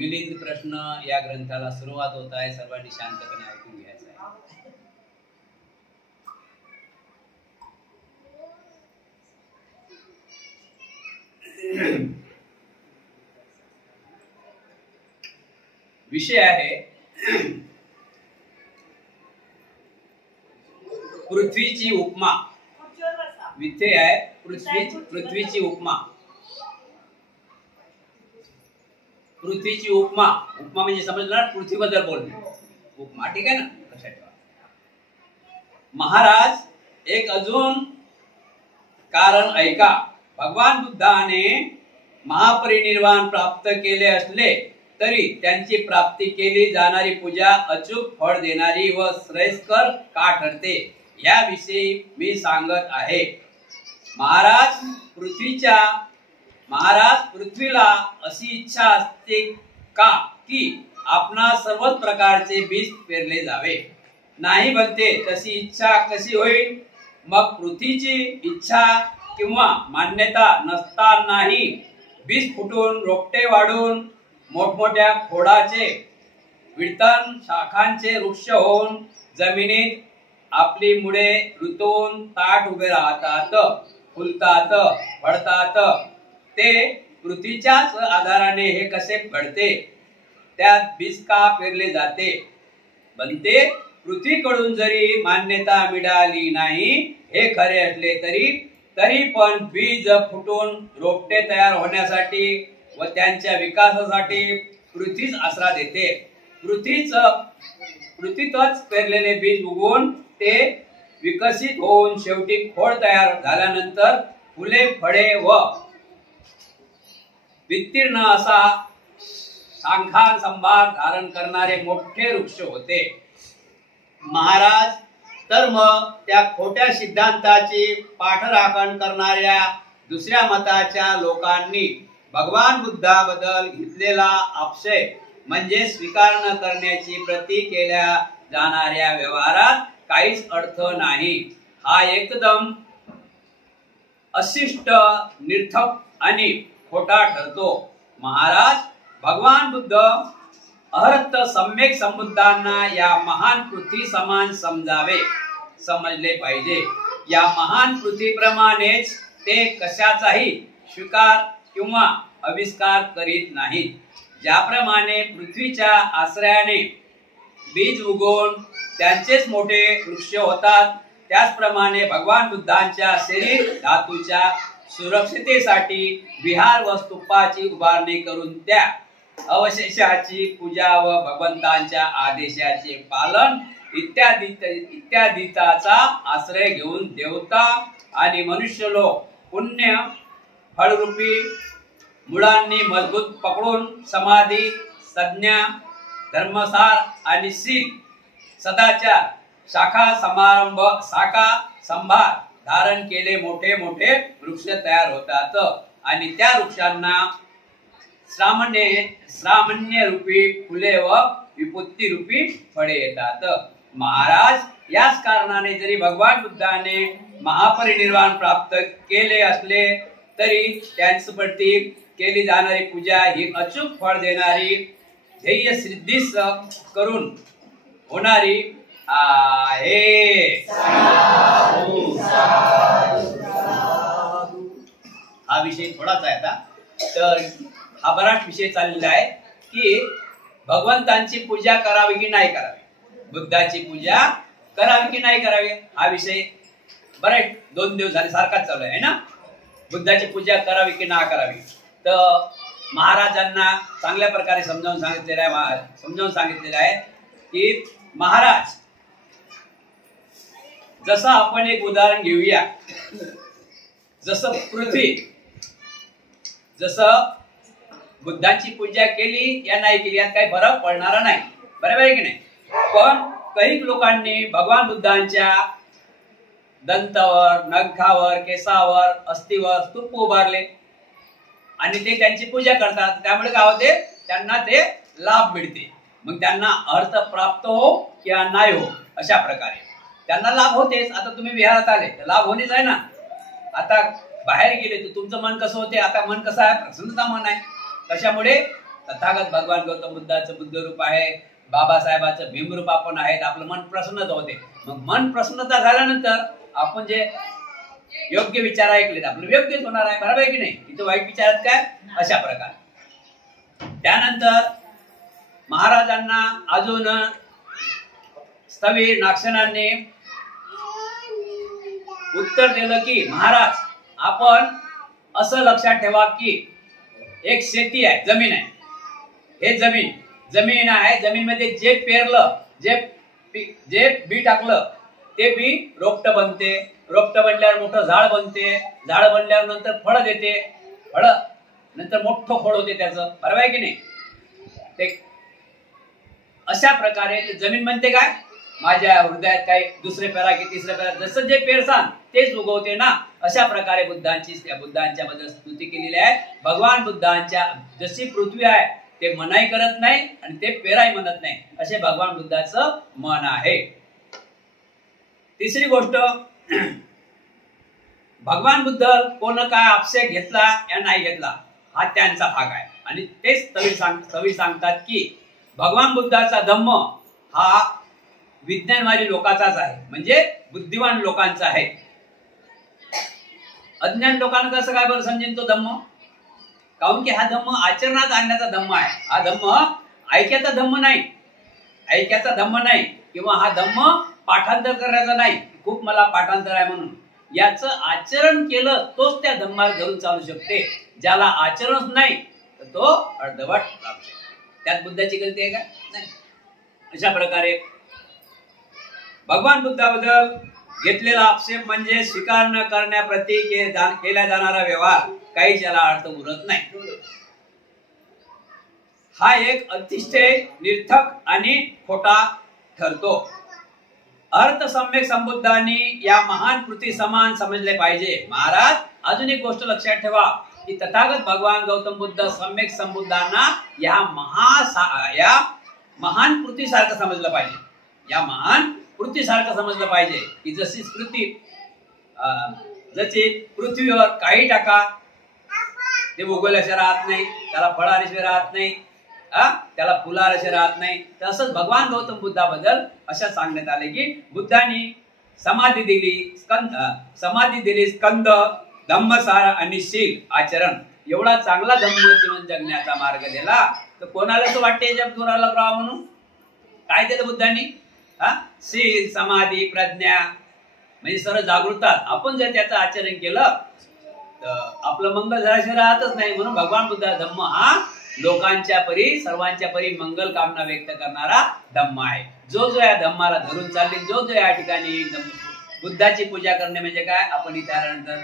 मिलिंद प्रश्न या ग्रंथाला सुरुवात होत आहे. सर्वांनी शांतपणे ऐकून घ्यायचं आहे. विषय आहे पृथ्वीची उपमा. विषय आहे पृथ्वीची उपमा. पृथ्वीची उपमा. उपमा म्हणजे समजलं ना, पृथ्वीबद्दल बोलणे. उपमा ठीक आहे ना, लक्षात ठेवा. महाराज एक अजून कारण ऐका. भगवान बुद्धाने महापरिनिर्वाण प्राप्त केले असले तरी त्यांची प्राप्ती केली जाणारी पूजा अचूक फळ देणारी व श्रेयस्कर का ठरते याविषयी मी सांगत आहे. महाराज पृथ्वीला अशी इच्छा असते का की आपणा सर्वच प्रकारचे बीज पेरले जावे. नाही बनते तशी इच्छा कशी होईल. मग पृथ्वीची इच्छा किंवा मान्यता नसतानाही बीज फुटून रोपटे वाढून मोठमोठ्या खोडाचे विडतन शाखांचे वृक्ष होऊन जमिनीत आपली मुळे रुतवून ताट उभे राहतात, फुलतात, फळतात. ते पृथ्वीच्याच आधाराने हे कसे घडते. त्यात बीज का पेरले जाते. बनते पृथ्वीकडून जरी मान्यता मिळाली नाही हे खरे असले तरी पण बीज फुटून रोपटे तयार होण्यासाठी व त्यांच्या विकासासाठी पृथ्वीच आसरा देते. पृथ्वीतच पेरलेले बीज उगवून ते विकसित होऊन शेवटी खोड तयार झाल्यानंतर फुले, फळे व विस्तीर्ण असा शाखा संभार धारण करणारे मोठे वृक्ष होते. महाराज तर मग त्या खोट्या सिद्धांताची पाठराखण करणाऱ्या दुसऱ्या मताच्या लोकांनी भगवान बुद्धाबद्दल घेतलेला आक्षेप म्हणजे स्वीकार न करण्याची प्रति केल्या जाणाऱ्या व्यवहारात काहीच अर्थ नाही. हा एकदम अशिष्ट, निर्थक आणि खोटा ठरतो. महाराज भगवान बुद्ध अहर्त सम्यक संबुद्धांना या महान पृथ्वी समान समजले पाहिजे. या महान पृथ्वीप्रमाणेच ते कशाचाही स्वीकार किंवा अविष्कार करीत नाहीत. ज्याप्रमाणे पृथ्वीच्या आश्रयाने बीज उगवून त्यांचेच मोठे वृक्ष होतात त्याचप्रमाणे भगवान बुद्धांच्या शरीर धातूच्या सुरक्षितेसाठी विहार व स्तूपाची उभारणी करून त्या अवशेषाची पूजा व भगवंतांच्या आदेशाचे पालन इत्यादीचा आश्रय घेऊन देवता आणि मनुष्य लोक पुण्य फळरूपी मुळांनी मजबूत पकडून समाधी, संज्ञा, धर्मसार आणि शील, सदाचार, शाखा संभार धारण केले मोठे मोठे वृक्ष तयार होतात आणि त्या वृक्षांना श्रामण्य रूपी फुले व विपुत्ती रूपी फळे येतात. महाराज याच कारणाने जरी भगवान बुद्धाने महापरिनिर्वाण प्राप्त केले असले तरी त्यांच्याप्रती केली जाणारी पूजा ही अचूक फळ देणारी, ध्येय सिद्धीस करून होणारी आहे. हा विषय थोडाच आहे आता. तर हा बराच विषय चाललेला आहे की भगवंतांची पूजा करावी की नाही करावी, बुद्धाची पूजा करावी की नाही करावी. हा विषय बरेच 2 दिवस झाले सारखाच चालू आहे ना. बुद्धाची पूजा करावी की नाही करावी. तर महाराजांना चांगल्या प्रकारे समजावून सांगितलेलं आहे की महाराज, जसं आपण एक उदाहरण घेऊया. जसं बुद्धांची पूजा केली या नाही केली यात काही फरक पडणारा नाही, बरोबर आहे की नाही. पण काही लोकांनी भगवान बुद्धांच्या दंतावर, नखावर, केसावर, अस्थिवर स्तूप उभारले आणि ते त्यांची पूजा करतात. त्यामुळे काय होते, त्यांना ते लाभ मिळते. मग त्यांना अर्थ प्राप्त हो किंवा नाही हो अशा प्रकारे त्यांना लाभ होतेच. आता तुम्ही विहारात आले तर लाभ होणेच आहे ना. आता बाहेर गेले तर तुमचं मन कसं होते, आता मन कसं आहे, प्रसन्नता मन आहे. कशामुळे तथागत भगवान गौतम बुद्धाचं बुद्ध रूप आहे, बाबासाहेबाचं भीमरूप आपण आहेत, आपलं मन प्रसन्नता होते. मग मन प्रसन्नता झाल्यानंतर आपण जे योग्य विचार ऐकले आपलं योग्यच होणार आहे, बरोबर आहे की नाही? इथं वाईट विचारात काय? अशा प्रकार. त्यानंतर महाराजांना अजून स्थवीर नागसेनांनी उत्तर दिलं की महाराज आपण असं लक्षात ठेवा की एक शेती आहे, जमीन आहे, हे जमीन आहे, जमीनमध्ये जे पेरलं, जे बी टाकलं ते बी रोपट बनते, रोपट बनल्यावर मोठं झाड बनते, झाड बनल्यावर नंतर फळ देते, फळ नंतर मोठं फळ होते त्याचं, बरोबर आहे की नाही? ते अशा प्रकारे जमीन म्हणते काय माझ्या हृदयात काही दुसरे पेरा की तिसरे पेरा, जसं जे पेरसान तेच उगवते ना. अशा प्रकारे बुद्धांच्या बद्दल स्तुती केलेली आहे. भगवान बुद्धांच्या जशी पृथ्वी आहे ते मनाई करत नाही आणि ते पेराई म्हणत नाही, असे भगवान बुद्धाचं मन आहे. तिसरी गोष्ट, भगवान बुद्ध कोण काय आक्षेप घेतला या नाही घेतला हा त्यांचा भाग आहे. आणि तेच तवी सांगतात की भगवान बुद्धाचा धम्म हा विज्ञानवादी लोकांचाच आहे, म्हणजे बुद्धिवान लोकांचा आहे. अज्ञान लोकांना कसं काय बरं समजेल तो धम्म? काऊन की हा धम्म आचरणात आणण्याचा धम्म आहे. हा धम्म ऐक्याचा धम्म नाही, ऐक्याचा धम्म नाही, किंवा हा धम्म पाठांतर करण्याचा नाही, खूप मला पाठांतर आहे म्हणून. याचं आचरण केलं तोच त्या धम्माला धरून चालू शकते. ज्याला आचरणच नाही तर तो अर्धवट लागू शकतो. त्यात बुद्धाची गलती आहे का? नाही. अशा प्रकारे भगवान बुद्धाबद्दल घेतलेला आक्षेप म्हणजे स्वीकार न करण्याप्रती केला जाणारा व्यवहार, काही ज्याला अर्थ उरत नाही. हा एक अतिशय निर्थक आणि खोटा ठरतो. अर्थ सम्यक संबुद्धांनी या महान कृती समान समजले पाहिजे. महाराज अजून एक गोष्ट लक्षात ठेवा की तथागत भगवान गौतम बुद्ध सम्यक संबुद्धांना या महान कृतीसारखं समजलं पाहिजे. या महान कृतीसारखं समजलं पाहिजे की जशी पृथ्वीवर काही टाका ते उगवल्याशिवाय राहत नाही, त्याला फळ आल्याशिवाय राहत नाही, त्याला फुलं आल्याशिवाय राहत नाही. तसंच भगवान गौतम बुद्धाबद्दल अशा सांगण्यात आले की बुद्धांनी समाधी दिली, स्कंद, धम्मसार आणि शील आचरण, एवढा चांगला धम्म जीवन जगण्याचा मार्ग दिला. तर कोणाला तो वाटते जग दुराला राहा म्हणून? काय दिलं बुद्धांनी? शील, समाधी, प्रज्ञा, म्हणजे सर्व जागृतात. आपण जर त्याचं आचरण केलं तर आपलं मंगल झाल्याशिवाय राहतच नाही. म्हणून भगवान बुद्ध धम्म हा लोकांच्या परी, सर्वांच्या परी मंगल कामना व्यक्त करणारा धम्म आहे. जो या धम्माला धरून चालले, जो या ठिकाणी बुद्धाची पूजा करणे म्हणजे काय? आपण इथे आल्यानंतर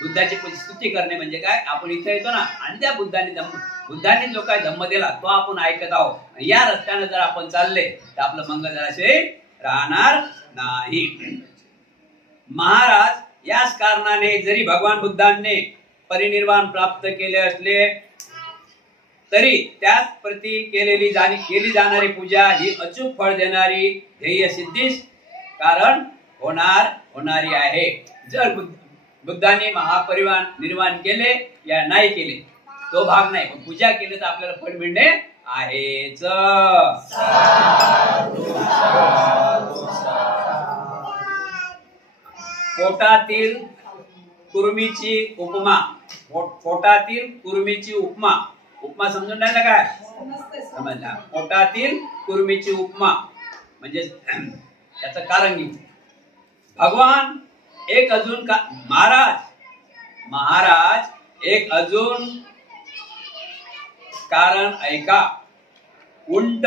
बुद्धाची स्तुती करणे म्हणजे काय? आपण इथे येतो ना, आणि त्या बुद्धांनी जो काय धम्म दिला तो आपण ऐकत आहोत. या रस्त्याने जर आपण चालले तर आपलं मंगल झाल्याशिवाय राहणार नाही. महाराज याच कारणाने जरी भगवान बुद्धांनी परिनिर्वाण प्राप्त केले असले तरी त्याच प्रती केली जाणारी पूजा ही अचूक फळ देणारी, ध्येय सिद्धीस कारण होणारी आहे. जर बुद्धांनी महापरिवान निर्माण केले या नाही केले तो भाग नाही, पण पूजा केली तर आपल्याला फळ मिळणे आहेच. पोटातील कुर्मीची उपमा, उपमा समजून नाही ना? काय समजला? पोटातील कुर्मीची उपमा म्हणजे त्याचं कारण. भगवान एक अजून महाराज एक अजून कारण ऐका. उंट,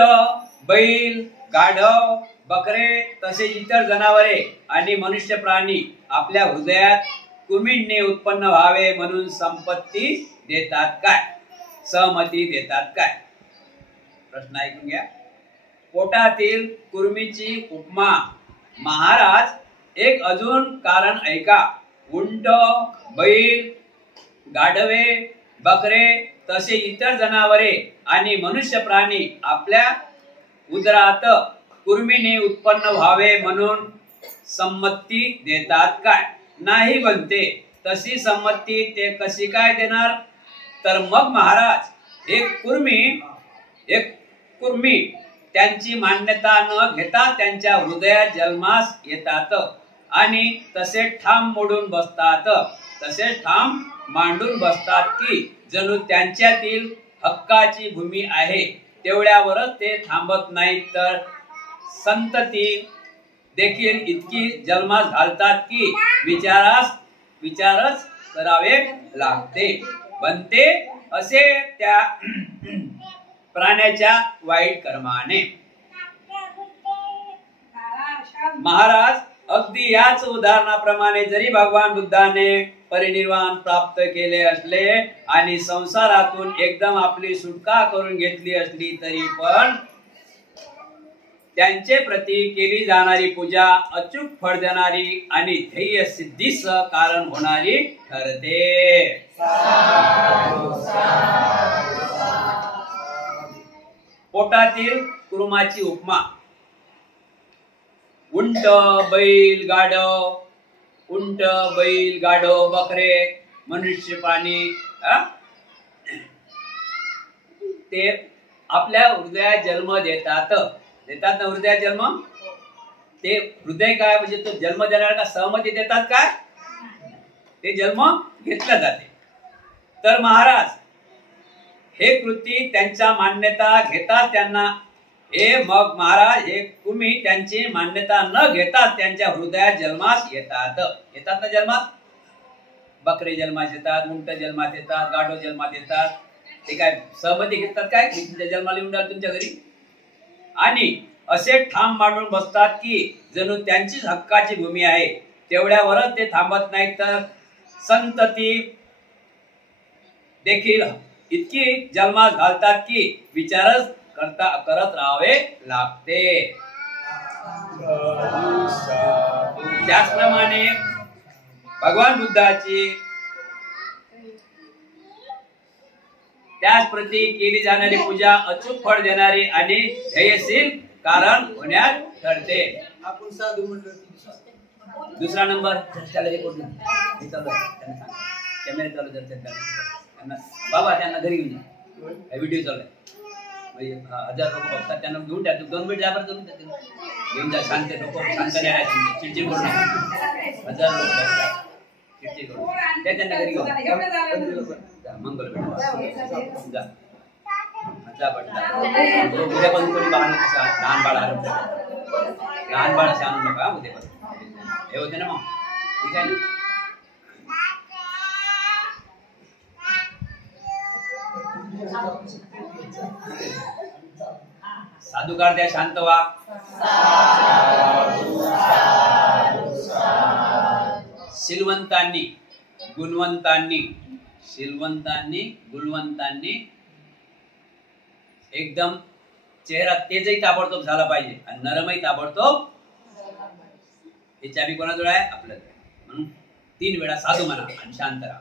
बैल, गाढव, बकरे तसेच इतर जनावरे आणि मनुष्य प्राणी आपल्या हृदयात कुर्मीने उत्पन्न व्हावे म्हणून संपत्ती देतात काय? सहमती देतात काय? प्रश्न ऐकून घ्या. पोटातील कुर्मीची उपमा. महाराज एक अजून कारण ऐका. उंट, बैल, गाढवे, बकरे तसे इतर जनावरे आणि मनुष्य प्राणी आपल्या उदरात कुर्मीने उत्पन्न व्हावे म्हणून संमती देतात काय? नाही बनते. तशी संमती ते कशी काय देणार? तर मग महाराज एक कुर्मी त्यांची मान्यता न घेता त्यांच्या हृदयात जन्मास येतात आणि तसे ठाम मांडून बसतात की जणू त्यांच्यातील हक्काची भूमी आहे. तेवढ्यावरच ते थांबत नाहीत तर संतती देखील इतकी जन्मास घालतात की विचारच करावे लागते. बनते असे त्या प्राण्याच्या वाईट कर्माने. महाराज, अगदी याच उदाहरणाप्रमाणे जरी भगवान बुद्धाने परिनिर्वाण प्राप्त केले असले आणि संसारातून एकदम आपली सुटका करून घेतली असली तरी पण त्यांचे प्रती केली जाणारी पूजा अचूक फळ देणारी आणि ध्येय सिद्धीस कारण होणारी ठरते. पोटातील कुरुमाची उपमा. उंट बैल गाढव बकरे मनुष्य प्राणी ते आपल्या हृदयात जन्म देतात ना. हृदयात जन्म ते हृदय काय म्हणजे तो जन्म देणार का सहमती देतात काय? ते जन्म घेतला जाते. तर महाराज हे कृती त्यांच्या मान्यता घेतात त्यांना मग महाराज हे तुम्ही त्यांची मान्यता न घेता त्यांच्या हृदयात जन्मास येतात ना. जन्मात बकरे जन्मास येतात, उंट जन्मात येतात, गाढव जन्मात येतात. ते काय सहमती घेतात काय तुमच्या जन्माला येऊन राहिले तुमच्या घरी? आणि असे ठाम मांडून बसतात की जणू त्यांचीच हक्काची भूमी आहे. तेवढ्यावरच ते थांबत नाहीत तर संतती देखील इतकी जन्मास घालतात की विचारच करत राहावे लागते. त्याचप्रमाणे भगवान बुद्धाची त्याच प्रती केली जाणारी पूजा अचूक फळ देणारी आणि ध्येयशील कारण होण्यात ठरते. आपण साधू म्हटलं दुसरा नंबर त्याला हे कोण हे चालू आहे त्यांना सांग कॅमेरा चालू त्यांना बाबा त्यांना घरी घेऊन जा. व्हिडिओ चालू आहे 1000 लोक बघतात त्यांना घेऊन द्या. 2 मिनिट जाबर घेऊन जा. शांत लोक शांत राहायचे चिडचिड करू नका. 1000 लोक बघतात चिडचिड करू त्यांना घरी घेऊन मंगल भेट जा उद्या पण कोणी लहान बाळ असे आणू नका उद्या पण हे होते ना. मग ठीक आहे ना. साधुकार द्या शांत व्हा. शीलवंतांनी गुणवंतांनी एकदम चेहरा तेजही ताबडतोब झाला पाहिजे आणि नरमही ताबडतोब. हे चाबी कोणाजवळ आहे? आपल्याला. म्हणून 3 वेळा साधू म्हणा आणि शांत राहा.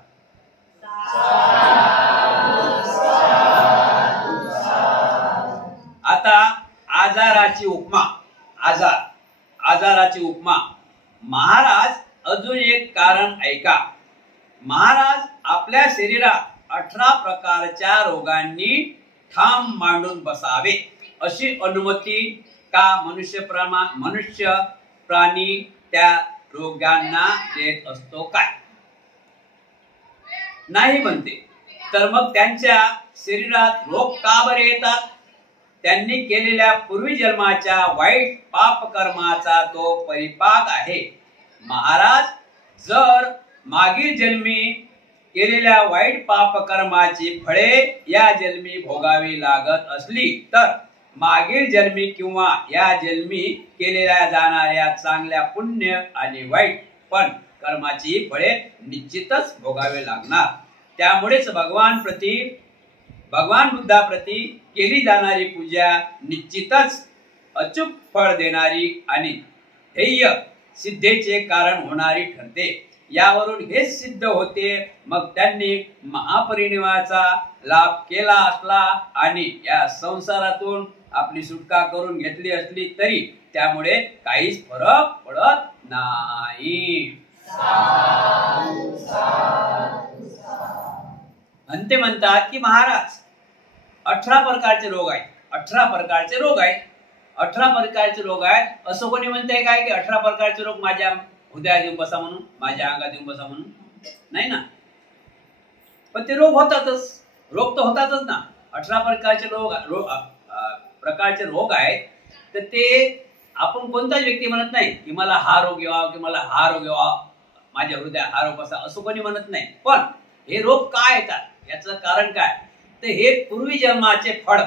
आता आजाराची उपमा. महाराज अजून एक कारण ऐका. महाराज आपल्या शरीरात 18 प्रकारच्या रोगांनी ठाम मांडून बसावे अशी अनुमती का मनुष्य प्राणी त्या रोगांना देत असतो काय? नाही म्हणते. तर मग त्यांच्या शरीरात रोग का बरे येतात? त्यांनी केलेल्या पूर्वी जन्माच्या वाईट पाप कर्माचा तो परिपाक आहे. महाराज जर मागील जन्मी केलेल्या वाईट पाप कर्माची फळे या जन्मी भोगावी लागत असली तर मागील जन्मी किंवा या जन्मी केलेल्या जाणाऱ्या चांगल्या पुण्य आणि वाईट पण कर्माची फळे निश्चितच भोगावे लागणार. त्यामुळेच भगवान बुद्धाप्रती केली जाणारी पूजा निश्चितच अचूक फळ देणारी आणि ध्येय सिद्धेचे कारण होणारी ठरते. यावरून हे सिद्ध होते. मग त्यांनी महापरिनिर्वाणाचा लाभ केला असला आणि या संसारातून आपली सुटका करून घेतली असली तरी त्यामुळे काहीच फरक पडत नाही. अंते म्हणतात की महाराज 18 प्रकारचे रोग आहेत. 18 प्रकारचे रोग आहेत. 18 प्रकारचे रोग आहेत. असं कोणी म्हणतंय काय की 18 प्रकारचे रोग माझ्या हृदयात येऊन बसा म्हणून, माझ्या अंगात येऊन बसा म्हणून? नाही ना. पण ते रोग होतातच. रोग तर होतातच ना. 18 प्रकारचे प्रकारचे रोग आहेत. तर ते आपण कोणताच व्यक्ती म्हणत नाही की मला हा रोग यावा की मला हा रोग यावा, माझ्या हृदयात हा रोग बसा, असं कोणी म्हणत नाही. पण हे रोग काय येतात याचं कारण काय? तर हे पूर्वी जन्माचे फळ,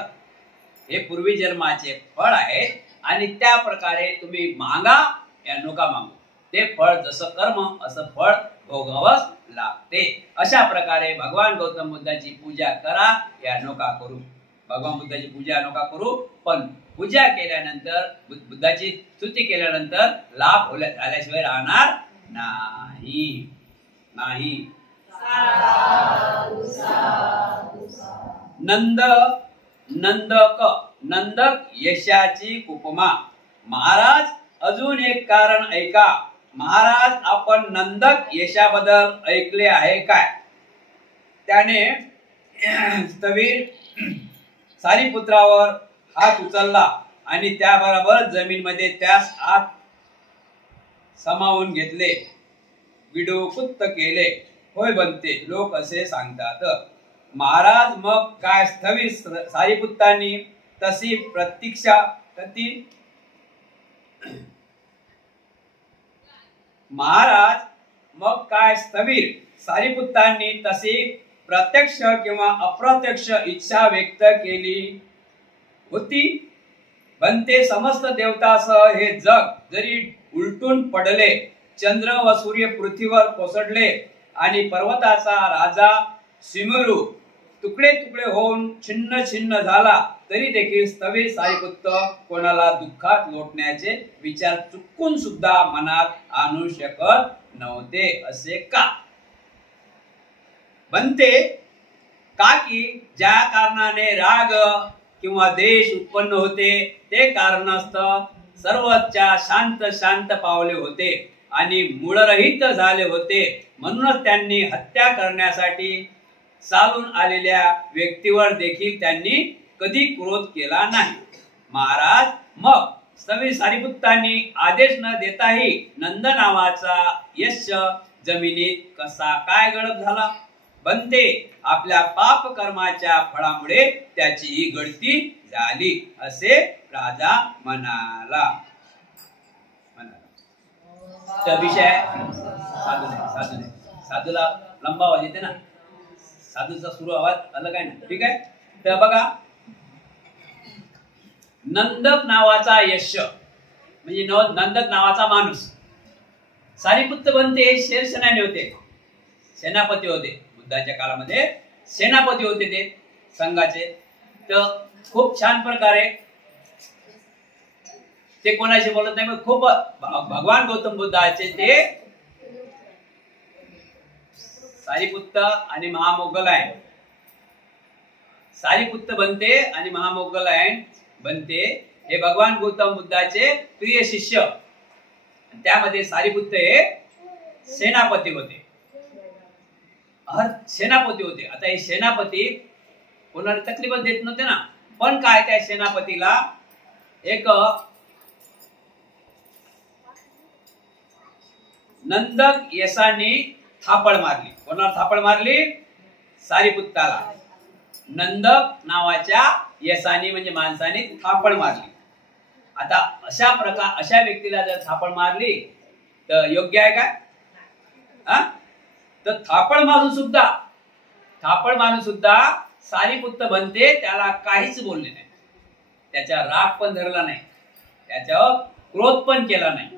हे पूर्वी जन्माचे फळ आहे. आणि त्या प्रकारे तुम्ही मागा या नका मागू, ते फळ जसं कर्म असं फळ भोगावंच लागते. अशा प्रकारे भगवान गौतम बुद्धाची पूजा करा, या नका करू. भगवान बुद्धाची पूजा नका करू. पण पूजा केल्यानंतर, बुद्धाची स्तुती केल्यानंतर लाभ झाल्याशिवाय राहणार नाही. नाही. नंदक यशाची उपमा. महाराज अजून एक कारण ऐका. महाराज आपण नंदक यशाबद्दल ऐकले आहे काय? त्याने स्थविर सारीपुत्रावर हात उचलला आणि त्याबरोबर जमीनमध्ये त्यास आत समावून घेतले, विडोकुत्त केले. होय बनते, लोक असे सांगतात. महाराज मग काय स्थविर सारीपुत्रांनी तशी प्रतीक्षा महाराज मग काय स्थविर सारीपुत्रांनी तशी प्रत्यक्ष किंवा अप्रत्यक्ष इच्छा व्यक्त केली होती. बनते समस्त देवतासह हे जग जरी उलटून पडले, चंद्र व सूर्य पृथ्वीवर कोसळले आणि पर्वताचा राजा सिमरू तुकडे तुकडे होऊन छिन्न छिन्न झाला, तरी देखील स्थविर सारीपुत्र कोणाला दुःखात लोटण्याचे विचार चुकून सुद्धा मनात आणू शकत नव्हते. असे का? बनते का की ज्या कारणाने राग किंवा देश उत्पन्न होते ते कारणास्तव सर्वच्या शांत शांत पावले होते आणि मूळरहित झाले होते. म्हणूनच त्यांनी हत्या करण्यासाठी चालून आलेल्या व्यक्तीवर देखील त्यांनी कधी क्रोध केला नाही. महाराज मग स्थविर सारीपुत्रांनी आदेश न देताही नंद नावाचा यश जमिनीत कसा काय गळत झाला? बनते आपल्या पाप कर्माच्या फळामुळे त्याची ही गळती झाली, असे राजा म्हणाला. विषय साधूला लंबा आवाज येते ना, साधूचा सुरू आवाज अलग आहे ना. ठीक आहे. तर बघा, नंदक नावाचा यश म्हणजे नंदक नावाचा माणूस. सारीपुत्र बनते हे शेरसेनानी होते, सेनापती होते. बुद्धाच्या काळामध्ये सेनापती होते ते संघाचे. तर खूप छान प्रकारे ते कोणाशी बोलत नाही, मग खूप भगवान गौतम बुद्धाचे ते सारीपुत्र आणि महामोगलायन, सारीपुत्र बनते आणि महामोगलायन बनते हे भगवान गौतम बुद्धाचे प्रिय शिष्य. त्यामध्ये सारीपुत्र हे सेनापती होते. सेनापती होते. आता हे सेनापती कोणाला तकलीफ देत नव्हते ना. पण काय त्या सेनापतीला एक नंदक यशाने थापड मारली. कोणाला थापड मारली? सारीपुत्राला. नंदक नावाच्या यशाने म्हणजे माणसाने थापड मारली. आता अशा व्यक्तीला जर थापड मारली तर योग्य आहे काय? तर थापड मारून सुद्धा सारीपुत्र बनते त्याला काहीच बोलले नाही. त्याच्या राग पण धरला नाही, त्याच्यावर क्रोध पण केला नाही.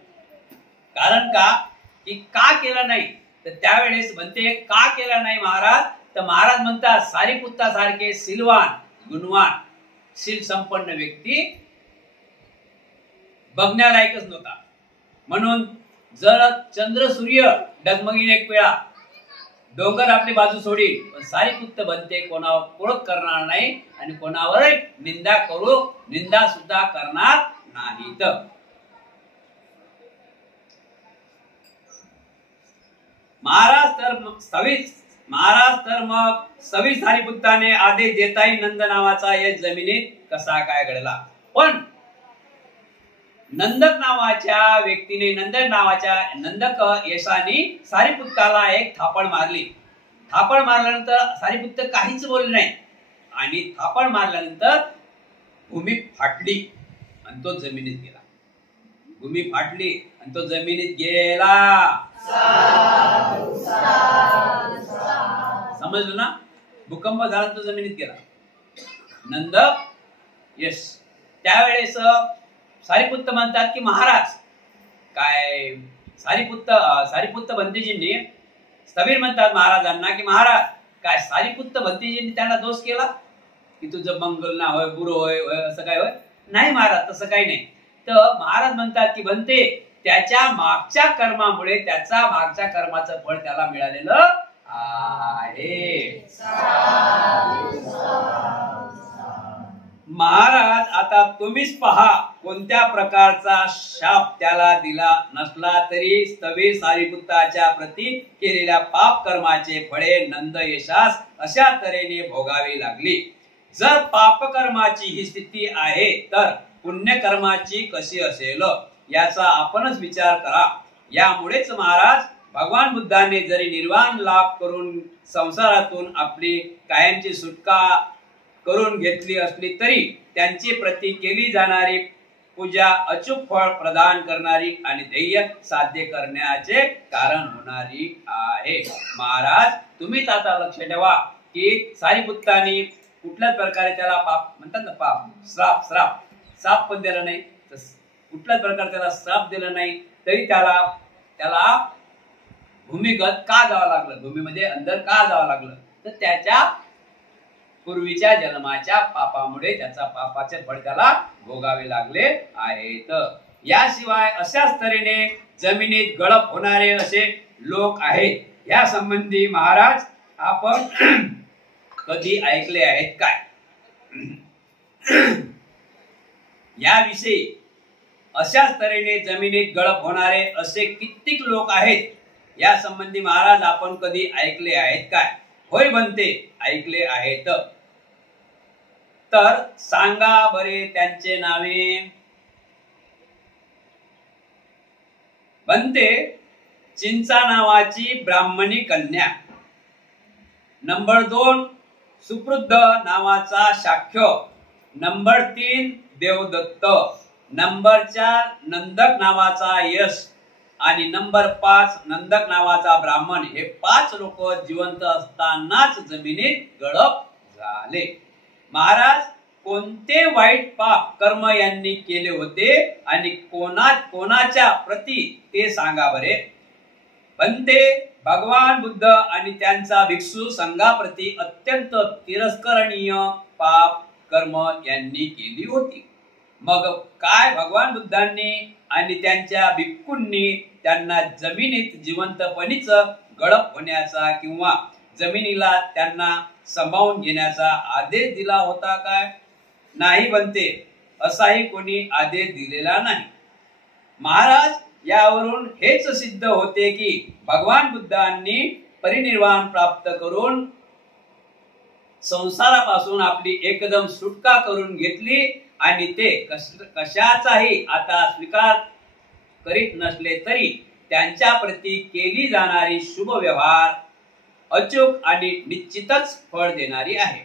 कारण का केला नाही? तर त्यावेळेस म्हणते का केला नाही महाराज? तर महाराज म्हणतात सारीपुत्रासारखे सिलवान गुणवान शील संपन्न व्यक्ती बघण्यालायकच नव्हता. म्हणून जर चंद्र सूर्य डगमगीने एक वेळा डोंगर आपली बाजू सोडील, पण सारीपुत्र बनते कोणावर क्रोध करणार नाही आणि कोणावर निंदा सुद्धा करणार नाहीत. महाराज तर महाराज तर मग सवी सारिपुत्ताने आदेश देताही नंद नावाचा यश जमिनीत कसा काय घडला. पण नंदक नावाच्या व्यक्तीने नंदक यशाने सारिपुत्ताला एक थापड मारली. थापड मारल्यानंतर सारिपुत्त काहीच बोलले नाही आणि थापड मारल्यानंतर भूमी फाटली आणि तो जमिनीत गेला. भूमी फाटली आणि तो जमिनीत गेला. समजलं ना. भूकंप झाला तो जमिनीत गेला. नंदक यश. त्यावेळेस सारिपुत्त म्हणतात की महाराज काय सारिपुत्त भंतेजींनी स्थवीर म्हणतात महाराजांना की महाराज काय सारिपुत्त भंतेजींनी त्यांना दोष केला की तुझं मंगल ना होय गुरु होय असं काय होय. नाही महाराज तसं काही नाही. तर महाराज म्हणतात की भंते त्याच्या मागच्या कर्मामुळे त्याचा मागच्या कर्माचं फळ त्याला मिळालेलं आहे. महाराज आता तुम्हीच पहा कोणत्या प्रकारचा शाप त्याला दिला नसला तरी स्थवीर सारिपुत्ताच्या प्रती केलेल्या पाप कर्माचे फळे नंद यशास अशा तऱ्हेने भोगावी लागली. जर पाप कर्माची ही स्थिती आहे तर पुण्य कर्माची कशी असेल याचा आपणच विचार करा. यामुळेच महाराज भगवान बुद्धांनी जरी निर्वाण लाभ करून संसारातून आपली कायमची सुटका करून घेतली असली तरी त्यांची प्रति केली जाणारी पूजा अचूक फळ प्रदान करणारी आणि ध्येय साध्य करण्याचे कारण होणारी आहे. महाराज तुम्हीच आता लक्ष ठेवा की सारिपुत्तांनी कुठल्याच प्रकारे त्याला पाप म्हणतात ना पाप श्राप पण दिला नाही. कुठल्याच प्रकारे त्याला श्राप दिला नाही तरी त्याला भूमिगत का जावं लागलं. भूमीमध्ये अंदर का जावं लागलं तर त्याच्या पूर्वीच्या जन्माच्या पापामुळे त्याचा पापाचे फळ त्याला भोगावे लागले आहेत. याशिवाय अशाच तऱ्हेने जमिनीत गळप होणारे असे लोक आहेत. या संबंधी महाराज आपण कधी ऐकले आहेत काय. याविषयी अशाच तऱ्हेने जमिनीत गळप होणारे असे कित्येक लोक आहेत. या संबंधी महाराज आपण कधी ऐकले आहेत काय. होय बनते ऐकले आहेत. तर सांगा बरे त्यांचे नावे. बनते चिंचा नावाची ब्राह्मणी कन्या. नंबर 2 सुपृद्ध नावाचा शाक्य. नंबर 3 देवदत्त. नंबर 4 नंदक नावाचा यश आणि नंबर 5 नंदक नावाचा ब्राह्मण. हे 5 लोक जिवंत असतानाच जमिनीत गळप झाले. महाराज कोणते वाईट पाप कर्म यांनी केले होते आणि कोणाच्या प्रती ते सांगा बरे. बनते भगवान बुद्ध आणि त्यांचा भिक्षू संघाप्रती अत्यंत तिरस्करणीय पाप कर्म यांनी केली होती. मग काय भगवान बुद्धांनी आणि त्यांच्या भिक्खूंनी त्यांना जमिनीत जिवंतपणीच गळप होण्याचा किंवा जमिनीला त्यांना समावून घेण्याचा आदेश दिला होता काय. नाही बनते असाही कोणी आदेश दिलेला नाही. महाराज यावरून हेच सिद्ध होते की भगवान बुद्धांनी परिनिर्वाण प्राप्त करून संसारापासून आपली एकदम सुटका करून घेतली आणि ते कशाचाही आता स्वीकार करीत नसले तरी त्यांच्या प्रती केली जाणारी शुभ व्यवहार अचूक आणि निश्चितच फळ देणारी आहे.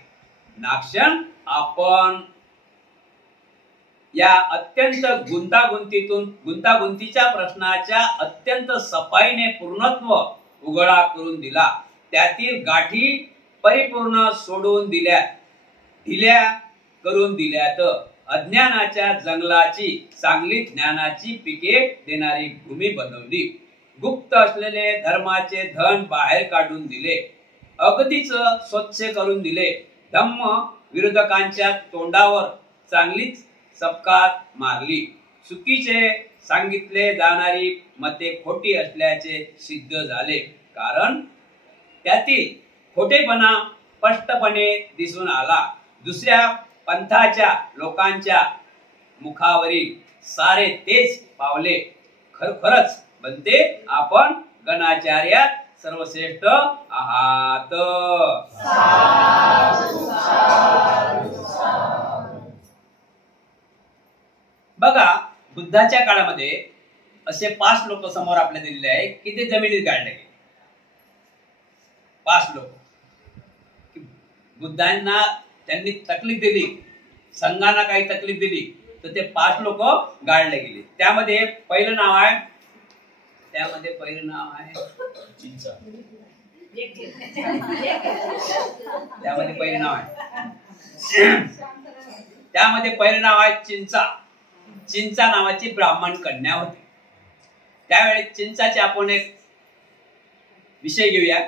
नाक्षण आपण या अत्यंत गुंतागुंतीच्या प्रश्नाच्या अत्यंत सफाईने पूर्णत्व उघडा करून दिला. त्यातील गाठी परिपूर्ण सोडून ढिल्या करून दिल्यात. अज्ञानाच्या जंगलाची चांगली ज्ञानाची पिके देणारी भूमी बनवली. गुप्त असलेले धर्माचे धन बाहेर काढून दिले. अगदीच स्वच्छ करून दिले. धम्म विरोधकांच्या तोंडावर चांगलीच चपकार मारली. चुकीचे सांगितले जाणारी मते खोटी असल्याचे सिद्ध झाले. कारण त्यातील खोटेपणा स्पष्टपणे दिसून आला. दुसऱ्या पंथाच्या लोकांच्या मुखावरील सारे तेच पावले. खरखरच बनते आपण गणाचार्यात सर्वश्रेष्ठ आहात. बघा, बुद्धाच्या काळामध्ये असे 5 लोक समोर आपल्या दिलेले आहे की ते जमिनीत गाडले गेले. 5 लोक. बुद्धांना त्यांनी तकलीफ दिली, संघांना काही तकलीफ दिली, तर ते 5 लोक गाडले गेले. त्यामध्ये पहिलं नाव आहे चिंचा. त्यामध्ये पहिलं नाव आहे चिंचा. चिंचा नावाची ब्राह्मण कन्या होती. त्यावेळेस चिंचाचे आपण एक विषय घेऊया.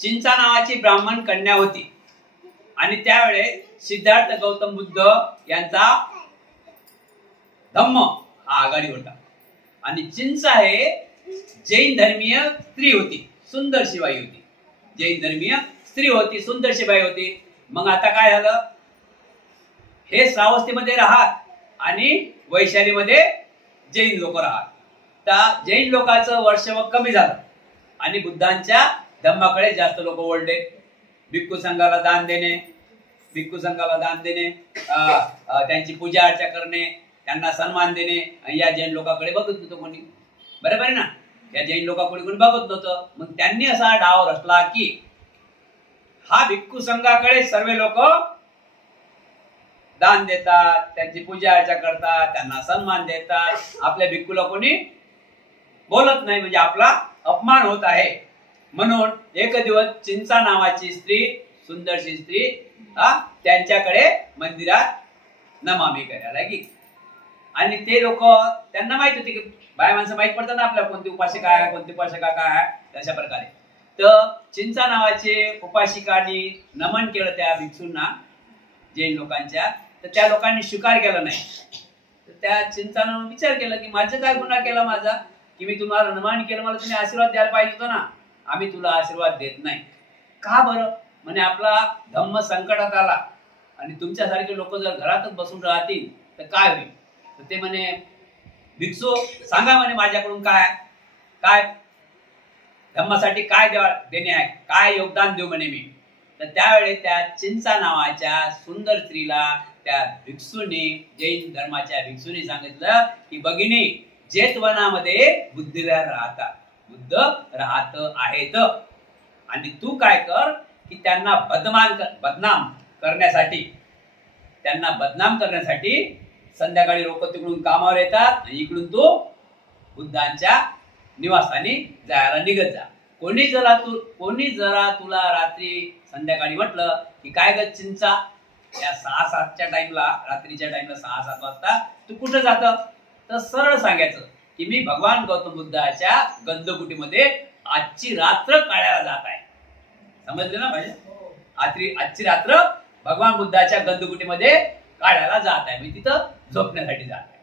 चिंचा नावाची ब्राह्मण कन्या होती आणि त्यावेळेस सिद्धार्थ गौतम बुद्ध यांचा धम्म हा आघाडी होता आणि चिंचा हे जैन धर्मीय स्त्री होती, सुंदर शिवाई होती. जैन धर्मीय स्त्री होती, सुंदर शिवाई होती. मग आता काय झालं, हे श्रावस्तीमध्ये राहत आणि वैशालीमध्ये जैन लोक राहत. त्या जैन लोकांचं वर्षव कमी झालं आणि बुद्धांच्या धम्माकडे जास्त लोक वळले. भिक्खू संघाला दान देणे, त्यांची पूजा अर्चा करणे, त्यांना सन्मान देणे, या जैन लोकांकडे बघत नव्हतं कोणी. बरोबर आहे ना, या जैन लोकांकडे कोणी बघत नव्हतं. मग त्यांनी असा डाव रचला की हा भिक्खू संघाकडे सर्व लोक दान देतात, त्यांची पूजा अर्चा करतात, त्यांना सन्मान देतात, आपल्या भिक्खूला कोणी बोलत नाही, म्हणजे आपला अपमान होत आहे. म्हणून एक दिवस चिंचा नावाची स्त्री, सुंदरशी स्त्री, त्यांच्याकडे मंदिरात नमामी करायला गेली. आणि ते लोक, त्यांना माहित होते की बाय माणसं माहित पडतात ना आपल्याला कोणती उपासिका आहे, कोणती उपासिका काय आहे, तशा प्रकारे. तर चिंचा नावाचे उपासिकांनी नमन केलं त्या भिक्षूंना, जैन लोकांच्या. तर त्या लोकांनी स्वीकार केला नाही. तर त्या चिंतानं विचार केला की माझं काय गुन्हा केला माझा, की मी तुम्हाला नमन केलं, मला तुम्ही आशीर्वाद द्यायला पाहिजे होता ना. आम्ही तुला आशीर्वाद देत नाही. का बरं? म्हणे आपला धम्म संकटात आला आणि तुमच्यासारखे लोक जर घरातच बसून राहतील तर काय होईल. तर ते म्हणे भिक्षू सांगा म्हणे माझ्याकडून काय धम्मासाठी काय देणे आहे, काय योगदान देऊ म्हणे मी. तर त्यावेळी त्या चिंचा नावाच्या सुंदर स्त्रीला त्या भिक्षूंनी, जैन धर्माच्या भिक्षूंनी सांगितलं की भगिनी, जेतवनामध्ये बुद्धविहार राहतात, बुद्ध राहत आहेत आणि तू काय कर की त्यांना बदनाम करण्यासाठी संध्याकाळी लोक तिकडून कामावर येतात आणि इकडून तू बुद्धांच्या निवासाने जायला निघत जा. कोणी जरा तुला रात्री संध्याकाळी म्हटलं की काय ग चिंचा, या 6-7च्या टाइमला, रात्रीच्या टाइमला 6-7 वाजता तू कुठं जात, तर सरळ सांगायचं की मी भगवान गौतम बुद्धाच्या गंधकुटीमध्ये आजची रात्र काढायला जात आहे. समजलं ना पाहिजे? आजची रात्र भगवान बुद्धाच्या गंधकुटीमध्ये काढायला जात आहे, मी तिथं झोपण्यासाठी जात आहे.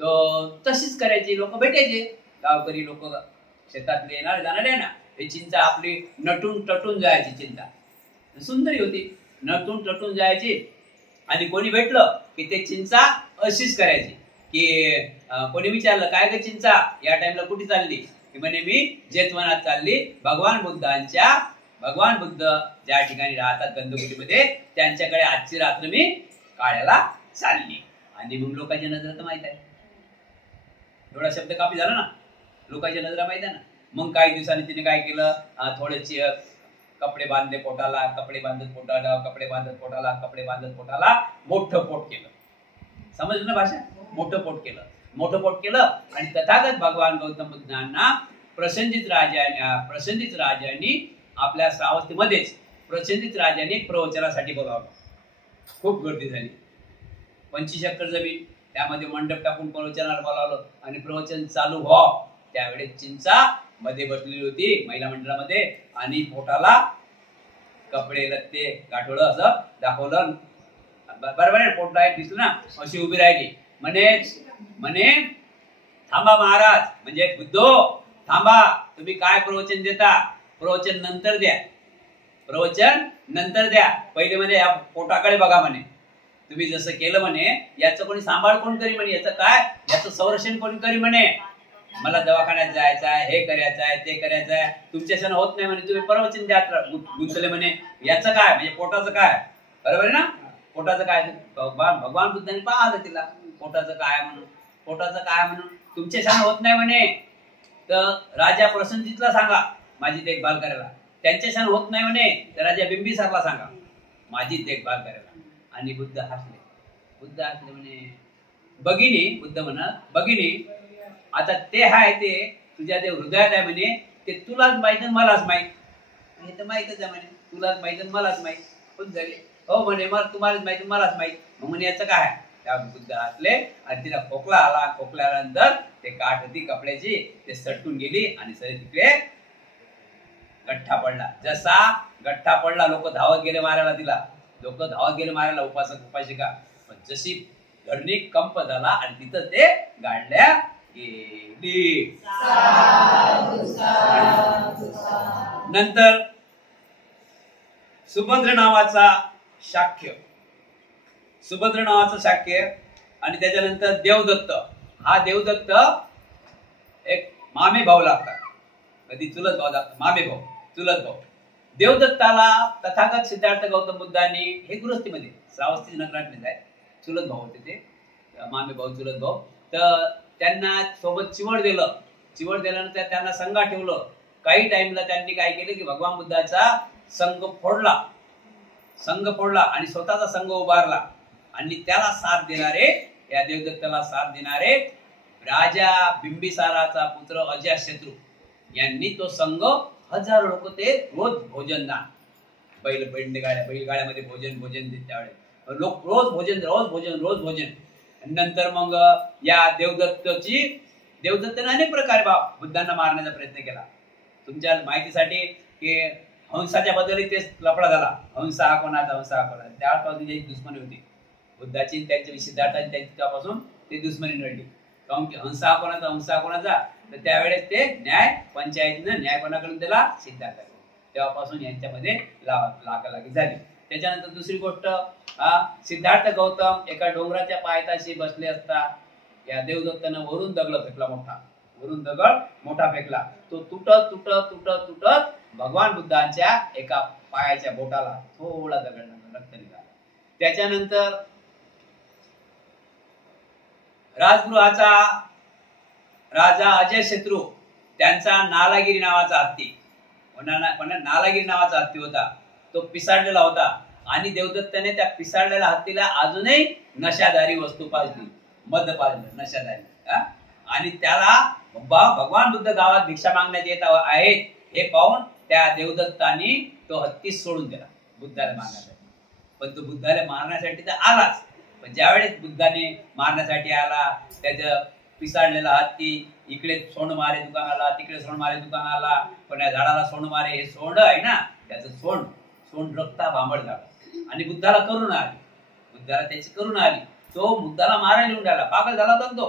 तो तशीच करायची. लोक भेटायचे, गावकरी लोक, शेतातले येणार जाणारे ना. हे चिंचा आपली नटून टटून जायची. चिंचा सुंदरी होती, नटून टटून जायची. आणि कोणी भेटलं की ते चिंचा अशीच करायची की कोणी विचारलं काय ग चिंचा, या टाइमला कुठे चालली, की म्हणे मी जेतवनात चालली, भगवान बुद्ध ज्या ठिकाणी राहतात गंधकुटीमध्ये, त्यांच्याकडे आजची रात्र मी काढायला चालली. आणि मग लोकांच्या नजर तर माहित आहे, एवढा शब्द कापी झाला ना, लोकांच्या नजरा माहित आहे ना. मग काही दिवसांनी तिने काय केलं, थोडेसे कपडे बांधले पोटाला, कपडे बांधत पोटाला मोठं पोट केलं. समजलं ना भाषा? मोठं पोट केलं आणि तथागत भगवान गौतम बुद्धांना प्रसन्नित राजांनी आपल्या श्रावस्तीमध्येच प्रवचनासाठी बोलावलं. खूप गर्दी झाली. 25 एकर जमीन, त्यामध्ये मंडप टाकून प्रवचनाला बोलावलं आणि प्रवचन चालू व्हावं त्यावेळेस चिंचा मध्ये बसलेली होती महिला मंडळामध्ये आणि पोटाला कपडे लत्ते गाठोडं असं दाखवलं. बरोबर आहे, पोट डायरेक्ट दिसलं ना, अशी उभी राहिली. म्हणे थांबा महाराज, म्हणजे बुद्धो थांबा, तुम्ही काय प्रवचन देता, प्रवचन नंतर द्या, पहिले म्हणे या पोटाकडे बघा म्हणे. तुम्ही जसं केलं म्हणे, याचं कोणी सांभाळ कोण करी म्हणे, याचं संरक्षण कोण करी म्हणे. मला दवाखान्यात जायचं आहे, हे करायचं आहे, ते करायचं आहे, तुमच्याच्यानं होत नाही म्हणे, तुम्ही प्रवचन द्यात गुंतले म्हणे. याचं काय म्हणजे पोटाचं काय, बरोबर आहे ना? पोटाचं काय, भगवान बुद्धांनी पाहिलं तिला पोटाचं काय म्हणून, पोटाचं काय म्हणून तुमच्याच्यानं होत नाही म्हणे. तर राजा प्रसन्नजितला सांगा माझी देखभाल करायला. त्यांच्याच्यानं होत नाही म्हणे तर राजा बिंबिसारला सांगा माझी देखभाल करायला. आणि बुद्ध हसले. बुद्ध हसले म्हणे, भगिनी, बुद्ध म्हणत, भगिनी आता ते आहे ते तुझ्या ते हृदयात आहे म्हणे, ते तुलाच माहित आणि मलाच माहित. हे तर माहितच आहे म्हणे, तुलाच माहित आणि मलाच माहित. खुश झाले. हो म्हणे, मला तुम्हालाच माहित मलाच माहित. मग म्हणे याचं काय? त्या बुद्ध हसले आणि तिला खोकला आला. खोकला आल्यानंतर ते काठ होती कपड्याची, ते सटकून गेली आणि सगळे तिकडे गठ्ठा पडला. जसा गठ्ठा पडला लोक धावत गेले मारायला तिला, लोक धावत गेले मारायला उपासक उपासिका. पण जशी धरणी कंप झाला आणि तिथं ते गाडल्या गेली. नंतर सुभद्र नावाचा शाक्य, सुभद्र नावाचा शाक्य आणि त्याच्यानंतर देवदत्त. हा देवदत्त एक मामे भाऊ लागतात, कधी चुलत भाऊ लागतात, मामे भाऊ, चुलत भाऊ. देवदत्ताला तथागत सिद्धार्थ गौतम बुद्धांनी, हे गृहस्थीमध्ये श्रावस्ती नगरातले आहे, चुलत भाऊ होते ते, मामे भाऊ चुलत भाऊ. तर त्यांना सोबत चिवड दिलं. चिवड दिल्यानंतर त्यांना संघा ठेवलं. काही टाइमला त्यांनी काय केलं की भगवान बुद्धाचा संघ फोडला, संघ फोडला आणि स्वतःचा संघ उभारला. आणि त्याला साथ देणारे, या देवदत्ताला साथ देणारे राजा बिंबिसाराचा पुत्र अजातशत्रू यांनी तो संघ, हजारो लोक ते रोज भोजन दान, बैलगाड्यामध्ये भोजन देत त्यावेळेस लोक रोज भोजन. नंतर मग या देवदत्ताने अनेक प्रकारे बुद्धांना मारण्याचा प्रयत्न केला. तुमच्या माहितीसाठी की हंसाच्या बद्दल तेच लफडा झाला. हंसा हा कोणाचा, त्यापासून जी दुश्मनी होती बुद्धाची, त्यांच्या सिद्धार्थाची, त्यापासून ते दुश्मनी नडली. कारण की हंसा हा कोणाचा, तर त्यावेळेस ते न्याय पंचायतीनं न्याय कोणाकडून दिला, सिद्धार्थाकडून. तेव्हापासून यांच्यामध्ये लागालागी झाली. त्याच्यानंतर दुसरी गोष्ट, सिद्धार्थ गौतम एका डोंगराच्या पायथ्याशी बसले असता या देवदत्तानं वरून दगड फेकला, वरून दगड मोठा फेकला. तो तुटत भगवान बुद्धांच्या एका पायाच्या बोटाला थोडा दगड रक्त निघाला. त्याच्यानंतर राजगृहाचा राजा अजातशत्रू, त्यांचा नालागिरी नावाचा हत्ती, नालागिरी नावाचा हत्ती होता, तो पिसाळलेला होता. आणि देवदत्ताने त्या पिसाळलेल्या हत्तीला अजूनही नशाधारी वस्तू पाजली, मद पाजलं, नशाधारी. आणि त्याला भगवान बुद्ध गावात भिक्षा मागण्यात येत आहेत हे पाहून त्या देवदत्ताने तो हत्ती सोडून दिला बुद्धाला मारण्यासाठी. पण तो बुद्धाला मारण्यासाठी तर आलाच, पण ज्यावेळेस बुद्धाने मारण्यासाठी आला, त्याचं पिसाळलेला हत्ती इकडे सोंडमारे दुकानाला, तिकडे सोंडमारे दुकानाला, पण या झाडाला सोंडमारे, हे सोंड आहे ना, त्याचं सोंड रक्ता भांबड झालं. आणि बुद्धाला करुणा आली, बुद्धाला त्याची करुणा आली. तो बुद्धाला मारायला येऊन राहिला, पागल झाला होता तो,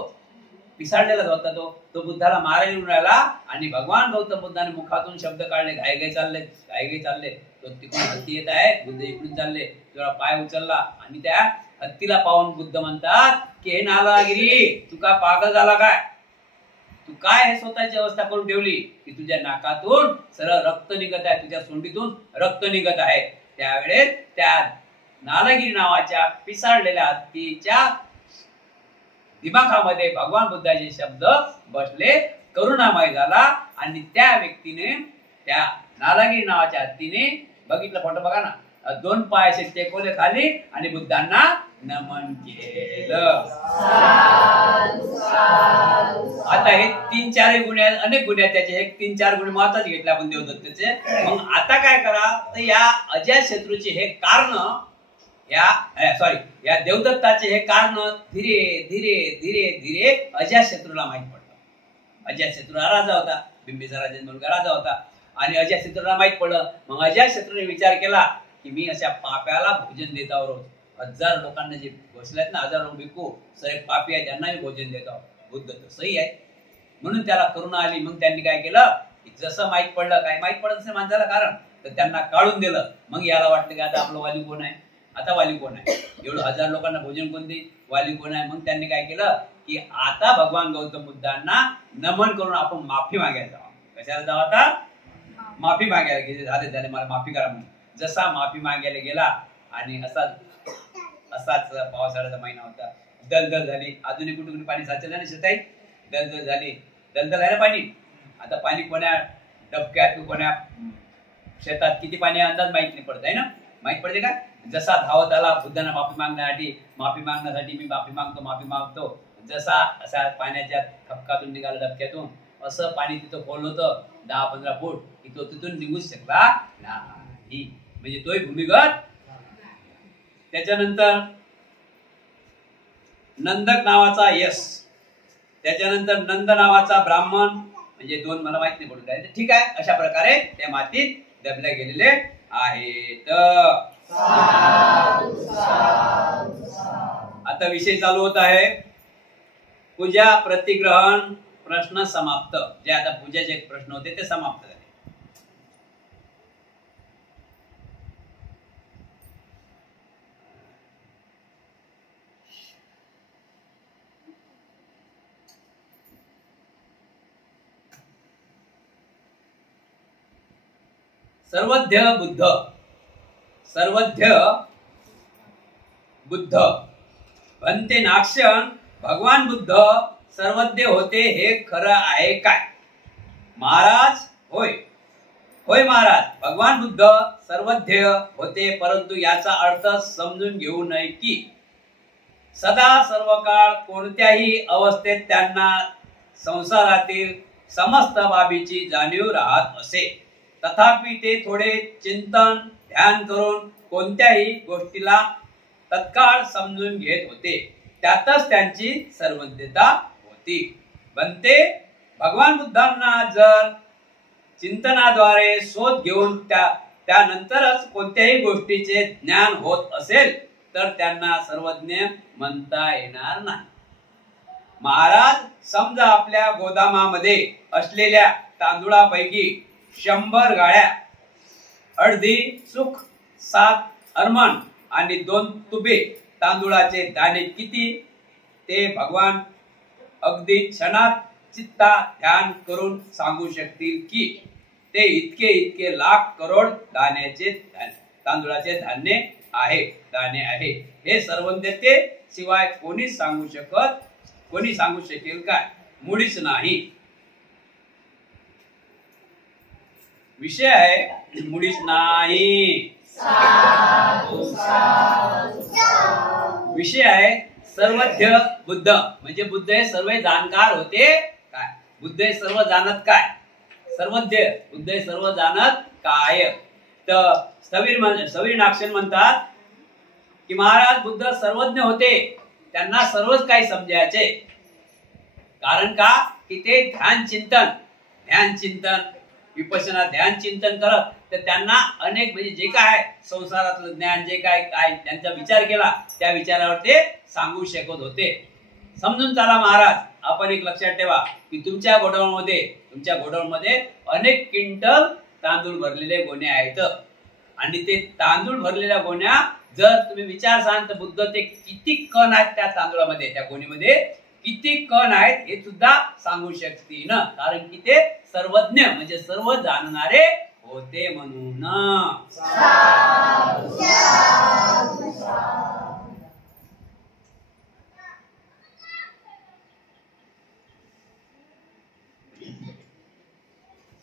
पिसाळलेला होता तो बुद्धाला मारायला येऊन राहिला. आणि भगवान गौतम बुद्धाने मुखातून शब्द काढले, घाई चालले. तो तिकडून हत्ती येत आहे, बुद्ध इकडून चालले, तुला पाय उचलला. आणि त्या हत्तीला पाहून बुद्ध म्हणतात की हे नालागिरी, तू काय पागल झाला काय? तू काय हे स्वतःची अवस्था करून ठेवली की तुझ्या नाकातून सरळ रक्त निघत आहे, तुझ्या सोंडीतून रक्त निघत आहे. त्यावेळेस त्या नालागिरी नावाच्या पिसाळलेल्या हत्तीच्या दिमाखामध्ये भगवान बुद्धाचे शब्द बसले, करुणामय झाला. आणि त्या व्यक्तीने, त्या नालागिरी नावाच्या हत्तीने, बघितलं फोटो बघा ना, दोन पाय असे टेकवले खाली आणि बुद्धांना नमन केलं. आता हे 3-4 गुण आहेत, अनेक गुण आहेत त्याचे, हे 3-4 गुण महत्वाचे घेतले आपण देवदत्ताचे. मग आता काय करा, तर या अजातशत्रूचे हे कारण, या देवदत्ताचे हे कारण धीरे अजातशत्रूला माहित पडलं. अजातशत्रू हा राजा होता, बिंबिसार राजा मुलगा राजा होता. आणि अजातशत्रूला माहित पडलं. मग अजातशत्रूने विचार केला की मी अशा पाप्याला भोजन देत आहोत, रोज 1000 लोकांना जे बसलेत ना, 1000 लोक भिक्खू सगळे पापी आहेत, त्यांना मी भोजन देत आहोत. बुद्ध तर सही आहे, म्हणून त्याला करुणा आली. मग त्यांनी काय केलं, जसं माहित पडलं, काय माहित पडत असेल माणसाला कारण, तर त्यांना काढून दिलं. मग याला वाटलं की आता आपलं वाली कोण आहे, आता वाली कोण आहे, एवढं 1000 लोकांना भोजन कोण देईल, वाली कोण आहे. मग त्यांनी काय केलं की आता भगवान गौतम बुद्धांना नमन करून आपण माफी मागायला जावं. कशाला जावं आता, माफी मागायला गेले. झाले मला माफी करा म्हणून. जसा माफी मागायला गेला आणि असाच पावसाळ्याचा महिना होता, दलदल झाली. अजूनही कुठे कुठे पाणी साचलं नाही शेताई, दलदल झाली. दलदल आहे ना पाणी. आता पाणी कोण्या डबक्यात कोण्या शेतात किती पाणी अंदाज माहित नाही पडत आहे ना, माहित पडते का. जसा धावत आला बुद्धांना माफी मागण्यासाठी मी माफी मागतो. जसा असा पाण्याच्या खपकातून निघाला डबक्यातून, असं पाणी तिथं खोल होतं 10-15 फूट, की तो तिथून निघूच शकला नाही. म्हणजे तोही भूमिगत. त्याच्यानंतर नंदक नावाचा यश, त्याच्यानंतर नंद नावाचा ब्राह्मण, म्हणजे 2 मला माहित नाही पडत आहे. ठीक आहे, अशा प्रकारे त्या मातीत दबल्या गेलेले आहेत. आता विषय चालू होत आहे पूजा प्रतिग्रहण प्रश्न समाप्त. जे आता पूजाचे प्रश्न होते ते समाप्त झाले. सर्वज्ञ बुद्ध भन्ते नाक्षण भगवान बुद्ध सर्वज्ञ होते हे खरं आहे काय? महाराज, होय महाराज, भगवान बुद्ध सर्वज्ञ होते, परंतु याचा अर्थ समजून घेऊ नये की सदा सर्व काळ कोणत्याही अवस्थेत त्यांना संसारातील समस्त बाबीची जाणीव राहत असे. तथापि ते थोडे चिंतन ध्यान करून कोणत्याही गोष्टीला तत्काळ समजून घेत होते. त्यातच त्यांची सर्वज्ञता होती. बनते भगवान बुद्धांना जर चिंतनाद्वारे शोध घेऊन त्यानंतरच कोणत्याही गोष्टीचे ज्ञान होत असेल तर त्यांना सर्वज्ञ म्हणता येणार नाही. महाराज, समजा आपल्या गोदामामध्ये असलेल्या तांदूळापैकी 100 गाड्या, अर्धी चूक, 7 अरमण आणि 2 तुबे तांदूळाचे दाणे किती ते भगवान अगदी क्षणात चित्ता ध्यान करून सांगू शकतील की ते इतके लाख करोड तांदूळाचे दाणे आहे. हे सर्वज्ञते शिवाय कोणी सांगू शकेल काय? मुळीच नाही. विषय आहे मुळीच नाही. विषय आहे सर्वज्ञ बुद्ध, म्हणजे बुद्ध हे सर्व जाणकार होते काय? बुद्ध हे सर्व जाणत काय? सर्वज्ञ बुद्ध हे सर्व जाणत काय? तर सवीर नाक्षण म्हणतात की महाराज बुद्ध सर्वज्ञ होते, त्यांना सर्वच काही समजायचे. कारण का की ते ध्यान चिंतन विपश्यना ध्यान चिंतन करत, तर त्यांना अनेक म्हणजे जे काय संसारातलं ज्ञान जे काय त्यांचा विचार केला त्या विचारावर ते सांगू शकत होते. समजून चला महाराज, आपण एक लक्षात ठेवा की तुमच्या गोडाऊनमध्ये अनेक क्विंटल तांदूळ भरलेले गोणे आहेत आणि ते तांदूळ भरलेल्या गोण्या जर तुम्ही विचारसान तर बुद्ध ते किती कण आहेत त्या तांदूळामध्ये, त्या गोणीमध्ये किती कण आहेत हे सुद्धा सांगू शकतील ना, कारण की ते सर्वज्ञ म्हणजे सर्व जाणणारे होते म्हणून.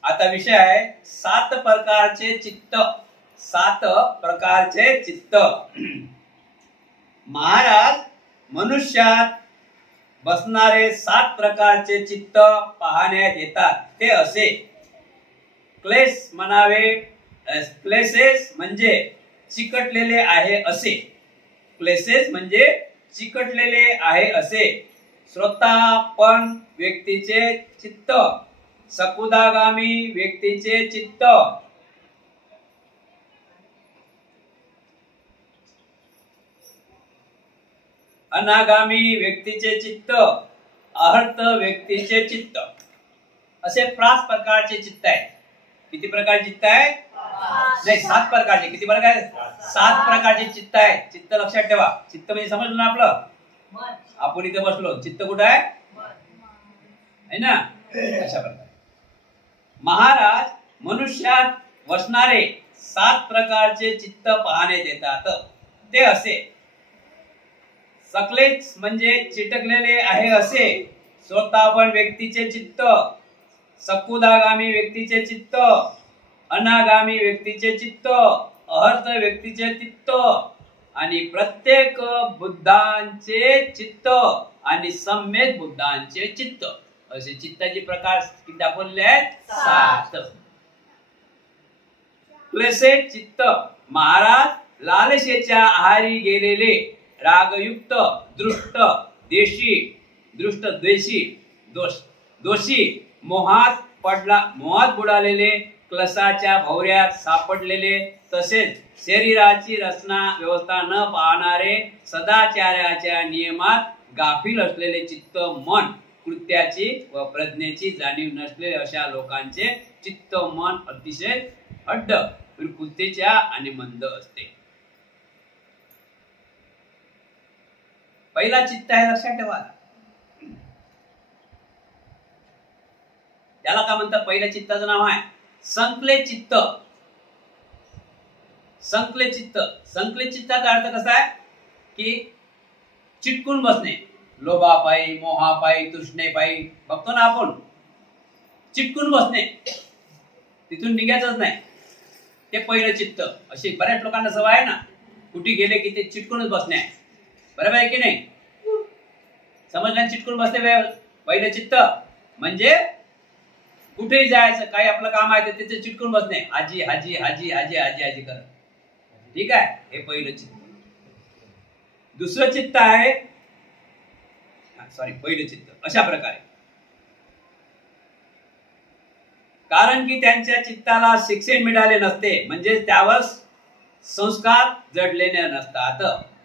आता विषय आहे 7 प्रकारचे चित्त. महाराज, मनुष्यात बसणारे 7 प्रकारचे चित्त पाहण्यात येतात. ते असे क्लेश म्हणावे, क्लेशेस म्हणजे चिकटलेले आहे असे. क्लेशेस म्हणजे चिकटलेले आहे असे. श्रोतापण व्यक्तीचे चित्त, सकुदागामी व्यक्तीचे चित्त, अनागामी व्यक्तीचे चित्त, अर्थ व्यक्तीचे चित्त, असे 5 प्रकारचे चित्त आहेत. किती प्रकारचे चित्त आहेत? नाही, 7 प्रकारचे. किती प्रकार? 7 प्रकारचे चित्त आहेत. चित्त लक्षात ठेवा. चित्त म्हणजे समजलं ना आपलं. आपण इथे बसलो, चित्त कुठं आहे ना. अशा प्रकारे महाराज मनुष्यात वसणारे 7 प्रकारचे चित्त पाहण्यात येतात. ते असे: सकलेच म्हणजे चिटकलेले आहे असे स्वतःपण व्यक्तीचे चित्त, सकुदागामी व्यक्तीचे चित्त, अनागामी व्यक्तीचे चित्त, अहर्त व्यक्तीचे चित्त आणि प्रत्येक बुद्धांचे चित्त आणि सम्यक बुद्धांचे चित्त, असे चित्ताचे प्रकार किती दाखवले आहेत? 7. क्लेशे चित्त महाराज लालसेच्या आहारी गेलेले, रागयुक्त, दृष्ट द्वेषी, दोषी, मोहात बुडालेले, क्लेशाच्या भोवऱ्यात सापडलेले, तसेच शरीराची रचना व्यवस्था न पाहणारे, सदाचाराच्या नियमात गाफील असलेले चित्त, मन, कृत्याची व प्रज्ञेची जाणीव नसलेले अशा लोकांचे चित्त, मन अतिशय अड्ड, विकृतीच्या आणि मंद असते. पहिला चित्त आहे, लक्षात ठेवा. त्याला काय म्हणतात? पहिल्या चित्ताचं नाव आहे संकले चित्त. संकले चित्त. संकले चित्ताचा अर्थ कसा आहे की चिटकून बसणे, लोभापायी, मोहापायी, तृष्णेपायी बघतो ना आपण, चिटकून बसणे, तिथून निघायचंच नाही, ते पहिलं चित्त. अशी बऱ्याच लोकांना सवय आहे ना, कुठे गेले की ते चिटकूनच बसणे आहे. बरोबर आहे की नाही? समजलं? चिटकून बसते पहिलं चित्त म्हणजे कुठेही जायचं, काही आपलं काम आहे तर तिथे चिटकून बसणे, हाजी हाजी हाजी हाजी हाजी हाजी करत. ठीक आहे, हे पहिलं चित्त. दुसरं चित्त आहे, पहिलं चित्त अशा प्रकारे, कारण की त्यांच्या चित्ताला शिक्षण मिळाले नसते, म्हणजे त्यावर संस्कार जडलेले नसतात.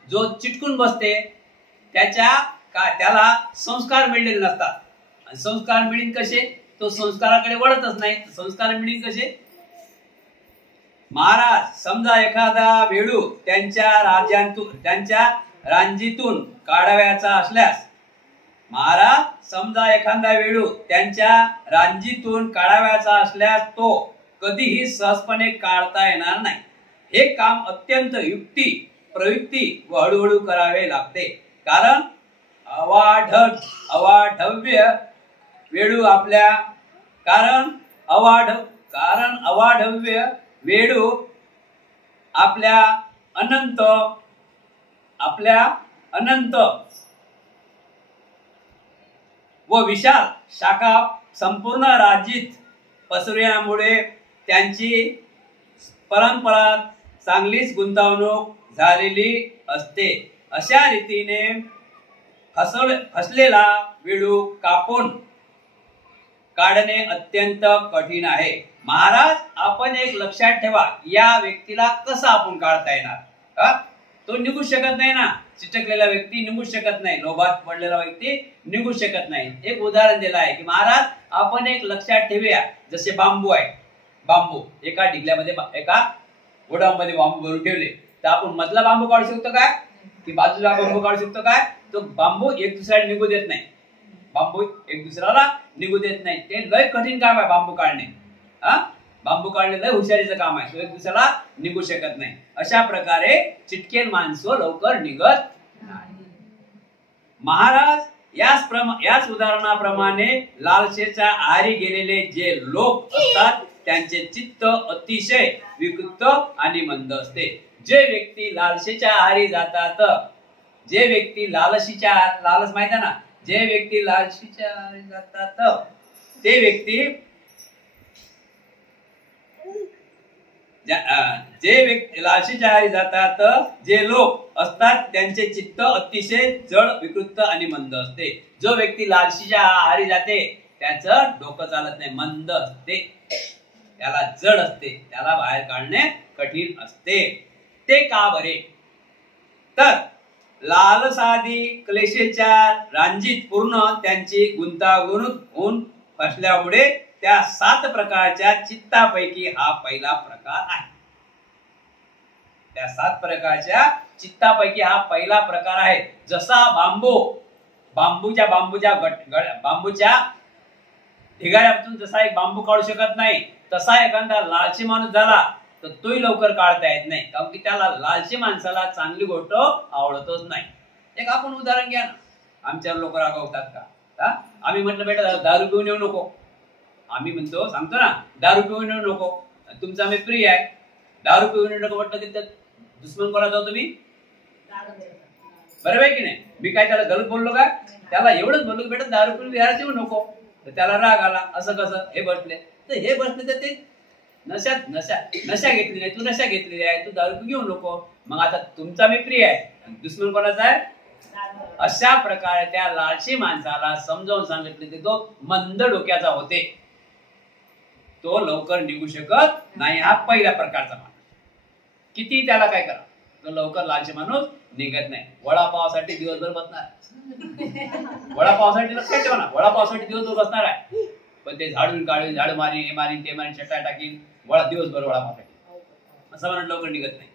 जो चिटकून बसते त्याला संस्कार मिळलेले नसतात. आणि संस्कार मिळीन कसे? तो संस्काराकडे वळतच नाही. संस्कार मिळीन कसे? महाराज समजा एखादा वेळू त्यांच्या रांजीतून काढावयाचा असल्यास, महाराज समजा एखादा वेळू त्यांच्या रांजीतून काढावयाचा असल्यास तो कधीही सहजपणे काढता येणार नाही. हे काम अत्यंत युक्ती, प्रयुक्ती व हळूहळू करावे लागते. कारण अवाढव्य वेळू आपल्या अनंत व विशाल शाखा संपूर्ण राज्यात पसरल्यामुळे त्यांची परंपरा चांगलीच गुंतवणूक झालेली असते. अशा रीतीने फसलेला वेळू कापून काढणे अत्यंत कठीण आहे. महाराज आपण एक लक्षात ठेवा, या व्यक्तीला कसं आपण काढता येणार? तो निघू शकत नाही ना. चिटकलेला व्यक्ती निघू शकत नाही, लोभात पडलेला व्यक्ती निघू शकत नाही. एक उदाहरण दिलं आहे की महाराज आपण एक लक्षात ठेवूया, जसे बांबू आहे. बांबू एका ढिगल्यामध्ये, एका गोडामध्ये बांबू भरून ठेवले, तर आपण मधला बांबू काढू शकतो काय? की बाजूला बांबू काढू शकतो काय? तो बांबू एक दुसऱ्याला निघू देत नाही. बांबू एक दुसऱ्याला निघू देत नाही. ते लय कठीण काम आहे बांबू काढणे. बांबू काढणे लय हुशारीचं काम आहे. तो एक दुसऱ्याला निघू शकत नाही. अशा प्रकारे चिटकेल माणसं लवकर निघत नाही. महाराज याच उदाहरणाप्रमाणे लालसेच्या आहारी गेलेले जे लोक असतात त्यांचे चित्त अतिशय विकृत आणि मंद असते. जे व्यक्ती लालसेच्या आहारी जातात, जे व्यक्ती लालच माहित आहे ना, जे व्यक्ती लालसेच्या आहारी जातात ते व्यक्ती लालसेच्या आहारी जातात, जे लोक असतात त्यांचे चित्त अतिशय जड, विकृत आणि मंद असते. जो व्यक्ती लालसेच्या आहारी जाते त्याचं डोकं चालत नाही, मंद असते, त्याला जड असते, त्याला बाहेर काढणे कठीण असते. ते का बरे? तर लालसादी क्लेशेच्या रांजीत पूर्ण त्यांची गुंतागुंत होऊन फसल्यामुळे त्या 7 प्रकारच्या चित्तापैकी हा पहिला प्रकार आहे. त्या 7 प्रकारच्या चित्तापैकी हा पहिला प्रकार आहे. जसा बांबूच्या ढिगाऱ्यातून जसा एक बांबू काढू शकत नाही, तसा एखादा लालची माणूस झाला तर तोही लवकर काढता येत नाही, कारण की त्याला लालची माणसाला चांगली गोष्ट आवडतच नाही. एक आपण उदाहरण घ्या ना, आमच्या लोक रागवतात का? आम्ही म्हटलं बेटा दारू पिऊन येऊ नको, आम्ही म्हणतो सांगतो ना दारू पिऊन येऊ नको, तुमचा आम्ही प्रिय आहे, दारू पिऊन येऊ नको म्हटलं की दुश्मन कोणा जाऊ तुम्ही? बरोबर आहे की नाही? मी काय त्याला गलत बोललो का? त्याला एवढंच बोललो की बेटा दारू पिऊन विहारात येऊ नको, तर त्याला राग आला. असं कसं? हे बसले तर ते नशा घेतली नाही, तू नशा घेतलेली आहे, तू दारू पिऊन घेऊ नको. मग आता तुमचा मी प्रिय आहे, दुश्मन कोणाचा आहे? अशा प्रकारे त्या लालची माणसाला समजावून सांगितले की तो मंद डोक्याचा होते, तो लवकर निघू शकत नाही. हा पहिल्या प्रकारचा माणूस. किती त्याला काय करा, तो लवकर लालची माणूस निघत नाही. वडापावासाठी दिवसभर बसणार, वडापावासाठी लक्षात ठेवा ना, वडापावासाठी दिवसभर बसणार आहे, पण ते झाडून काढून झाड मारीन, हे मारीन, ते मारीन, चटा टाकीन, दिवसभर वडापावासाठी असं म्हणत लवकर निघत नाही.